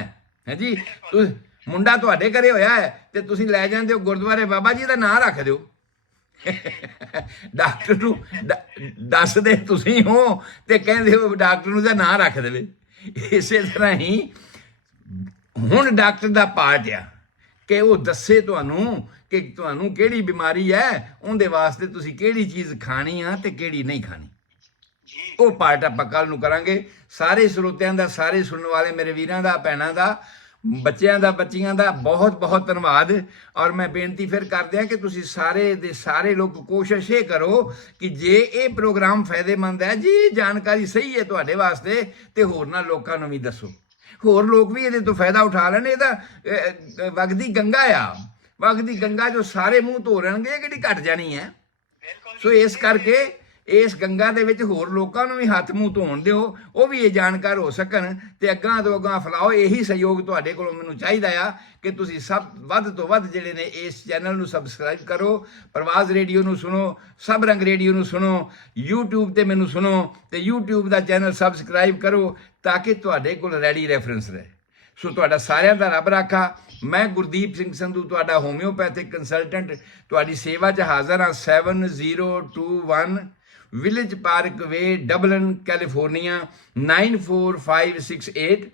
ਹੈ ਜੀ। ਤੁਸੀਂ ਮੁੰਡਾ ਤੁਹਾਡੇ ਘਰੇ ਹੋਇਆ ਹੈ ਤੇ ਤੁਸੀਂ ਲੈ ਜਾਂਦੇ ਹੋ ਗੁਰਦੁਆਰੇ, ਬਾਬਾ ਜੀ ਦਾ ਨਾਂ ਰੱਖ ਦਿਓ, ਡਾਕਟਰ ਨੂੰ ਦੱਸਦੇ ਤੁਸੀਂ ਹੋ ਤੇ ਕਹਿੰਦੇ ਹੋ ਡਾਕਟਰ ਨੂੰ ਦਾ ਨਾਂ ਰੱਖ ਦੇਵੇ। ਇਸੇ ਤਰ੍ਹਾਂ ਹੀ ਹੁਣ ਡਾਕਟਰ ਦਾ ਪਾਰਟ ਆ ਕਿ ਉਹ ਦੱਸੇ ਤੁਹਾਨੂੰ ਕਿ ਤੁਹਾਨੂੰ ਕਿਹੜੀ ਬਿਮਾਰੀ ਹੈ, ਉਹਦੇ ਵਾਸਤੇ ਤੁਸੀਂ ਕਿਹੜੀ ਚੀਜ਼ ਖਾਣੀ ਆ ਤੇ ਕਿਹੜੀ ਨਹੀਂ ਖਾਣੀ। ਉਹ ਪਾਰਟ ਆਪਾਂ ਕੱਲ ਨੂੰ ਕਰਾਂਗੇ। ਸਾਰੇ ਸਰੋਤਿਆਂ ਦਾ, ਸਾਰੇ ਸੁਣਨ ਵਾਲੇ ਮੇਰੇ ਵੀਰਾਂ ਦਾ, ਭੈਣਾਂ ਦਾ, ਬੱਚਿਆਂ ਦਾ, ਬੱਚੀਆਂ ਦਾ ਬਹੁਤ ਬਹੁਤ ਧੰਨਵਾਦ। ਔਰ ਮੈਂ ਬੇਨਤੀ ਫਿਰ ਕਰਦਿਆਂ ਕਿ ਤੁਸੀਂ ਸਾਰੇ ਦੇ ਸਾਰੇ ਲੋਕ ਕੋਸ਼ਿਸ਼ ਇਹ ਕਰੋ ਕਿ ਜੇ ਇਹ ਪ੍ਰੋਗਰਾਮ ਫਾਇਦੇਮੰਦ ਹੈ, ਜੀ ਜਾਣਕਾਰੀ ਸਹੀ ਹੈ ਤੁਹਾਡੇ ਵਾਸਤੇ, ਤੇ ਹੋਰਨਾਂ ਲੋਕਾਂ ਨੂੰ ਵੀ ਦੱਸੋ, ਹੋਰ ਲੋਕ ਵੀ ਇਹਦੇ ਤੋਂ ਫਾਇਦਾ ਉਠਾ ਲੈਣ। ਇਹਦਾ ਵਗਦੀ ਗੰਗਾ ਆ, ਵਗਦੀ ਗੰਗਾ ਜੋ ਸਾਰੇ ਮੂੰਹ ਧੋ ਲੈਣਗੇ, ਇਹ ਕਿਹੜੀ ਘਟ ਜਾਣੀ ਹੈ। ਸੋ ਇਸ ਕਰਕੇ ਇਸ ਗੰਗਾ ਦੇ ਵਿੱਚ ਹੋਰ ਲੋਕਾਂ ਨੂੰ ਵੀ ਹੱਥ ਮੂੰਹ ਧੋਣ ਦਿਓ, ਉਹ ਵੀ ਇਹ ਜਾਣਕਾਰ ਹੋ ਸਕਣ ਤੇ ਅੱਗਾਂ ਤੋਂ ਅੱਗਾਂ ਫੈਲਾਓ। ਇਹੀ ਸਹਿਯੋਗ ਤੁਹਾਡੇ ਕੋਲੋਂ ਮੈਨੂੰ ਚਾਹੀਦਾ ਆ ਕਿ ਤੁਸੀਂ ਸਭ ਵੱਧ ਤੋਂ ਵੱਧ ਜਿਹੜੇ ਨੇ ਇਸ ਚੈਨਲ ਨੂੰ ਸਬਸਕ੍ਰਾਈਬ ਕਰੋ, ਪ੍ਰਵਾਜ਼ ਰੇਡੀਓ ਨੂੰ ਸੁਣੋ, ਸਭ ਰੰਗ ਰੇਡੀਓ ਨੂੰ ਸੁਣੋ, YouTube ਤੇ ਮੈਨੂੰ ਸੁਣੋ ਤੇ YouTube ਦਾ ਚੈਨਲ ਸਬਸਕ੍ਰਾਈਬ ਕਰੋ ਤਾਂ ਕਿ ਤੁਹਾਡੇ ਕੋਲ ਰੈਡੀ ਰੈਫਰੈਂਸ ਰਹੇ। ਸੋ ਤੁਹਾਡਾ ਸਾਰਿਆਂ ਦਾ ਰੱਬ ਰਾਖਾ। ਮੈਂ ਗੁਰਦੀਪ ਸਿੰਘ ਸੰਧੂ, ਤੁਹਾਡਾ ਹੋਮਿਓਪੈਥਿਕ ਕੰਸਲਟੈਂਟ, ਤੁਹਾਡੀ ਸੇਵਾ 'ਚ ਹਾਜ਼ਰ ਹਾਂ। 7021 ਵਿਲੇਜ ਪਾਰਕ ਵੇ, ਡਬਲਿਨ, ਕੈਲੀਫੋਰਨੀਆ 94568।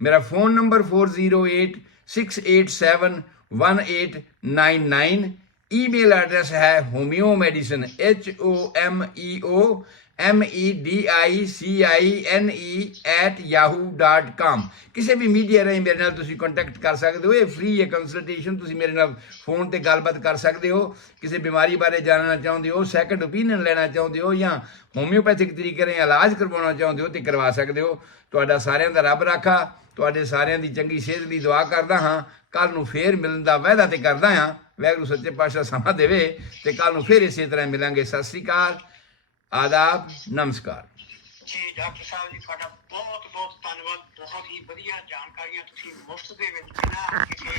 ਮੇਰਾ ਫੋਨ ਨੰਬਰ 4086871899। ਈਮੇਲ ਐਡਰੈਸ ਹੈ homeomedicine HOMEOMEDICINE@yahoo.com। ਕਿਸੇ ਵੀ ਮੀਡੀਆ ਰਾਹੀਂ ਮੇਰੇ ਨਾਲ ਤੁਸੀਂ ਕੰਟੈਕਟ ਕਰ ਸਕਦੇ ਹੋ। ਇਹ ਫ੍ਰੀ ਹੈ ਕੰਸਲਟੇਸ਼ਨ, ਤੁਸੀਂ ਮੇਰੇ ਨਾਲ ਫੋਨ ਤੇ ਗੱਲਬਾਤ ਕਰ ਸਕਦੇ ਹੋ। ਕਿਸੇ ਬਿਮਾਰੀ ਬਾਰੇ ਜਾਣਨਾ ਚਾਹੁੰਦੇ ਹੋ, ਸੈਕੰਡ ਓਪੀਨੀਅਨ ਲੈਣਾ ਚਾਹੁੰਦੇ ਹੋ, ਜਾਂ ਹੋਮਿਓਪੈਥਿਕ ਤਰੀਕੇ ਨਾਲ ਇਲਾਜ ਕਰਵਾਉਣਾ ਚਾਹੁੰਦੇ ਹੋ ਤੇ ਕਰਵਾ ਸਕਦੇ ਹੋ। ਤੁਹਾਡਾ ਸਾਰਿਆਂ ਦਾ ਰੱਬ ਰਾਖਾ, ਤੁਹਾਡੇ ਸਾਰਿਆਂ ਦੀ ਚੰਗੀ ਸਿਹਤ ਲਈ ਦੁਆ ਕਰਦਾ ਹਾਂ। ਕੱਲ ਨੂੰ ਫੇਰ ਮਿਲਣ ਦਾ ਵਾਅਦਾ ਤੇ ਕਰਦਾ ਹਾਂ। ਵਾਹਿਗੁਰੂ ਸੱਚੇ ਪਾਤਸ਼ਾਹ ਸਮਾਂ ਦੇਵੇ ਤੇ ਕੱਲ ਨੂੰ ਫੇਰ ਇਸੇ ਤਰ੍ਹਾਂ ਮਿਲਾਂਗੇ। ਸਤਿ ਸ੍ਰੀ ਅਕਾਲ, ਆਦਾਬ, ਨਮਸਕਾਰ। ਜੀ ਡਾਕਟਰ ਸਾਹਿਬ ਜੀ, ਤੁਹਾਡਾ ਬਹੁਤ ਬਹੁਤ ਧੰਨਵਾਦ। ਬਹੁਤ ਹੀ ਵਧੀਆ ਜਾਣਕਾਰੀਆਂ ਤੁਸੀਂ ਮੁਫਤ ਦੇ ਵਿੱਚ ਬਿਨਾਂ ਕਿਸੇ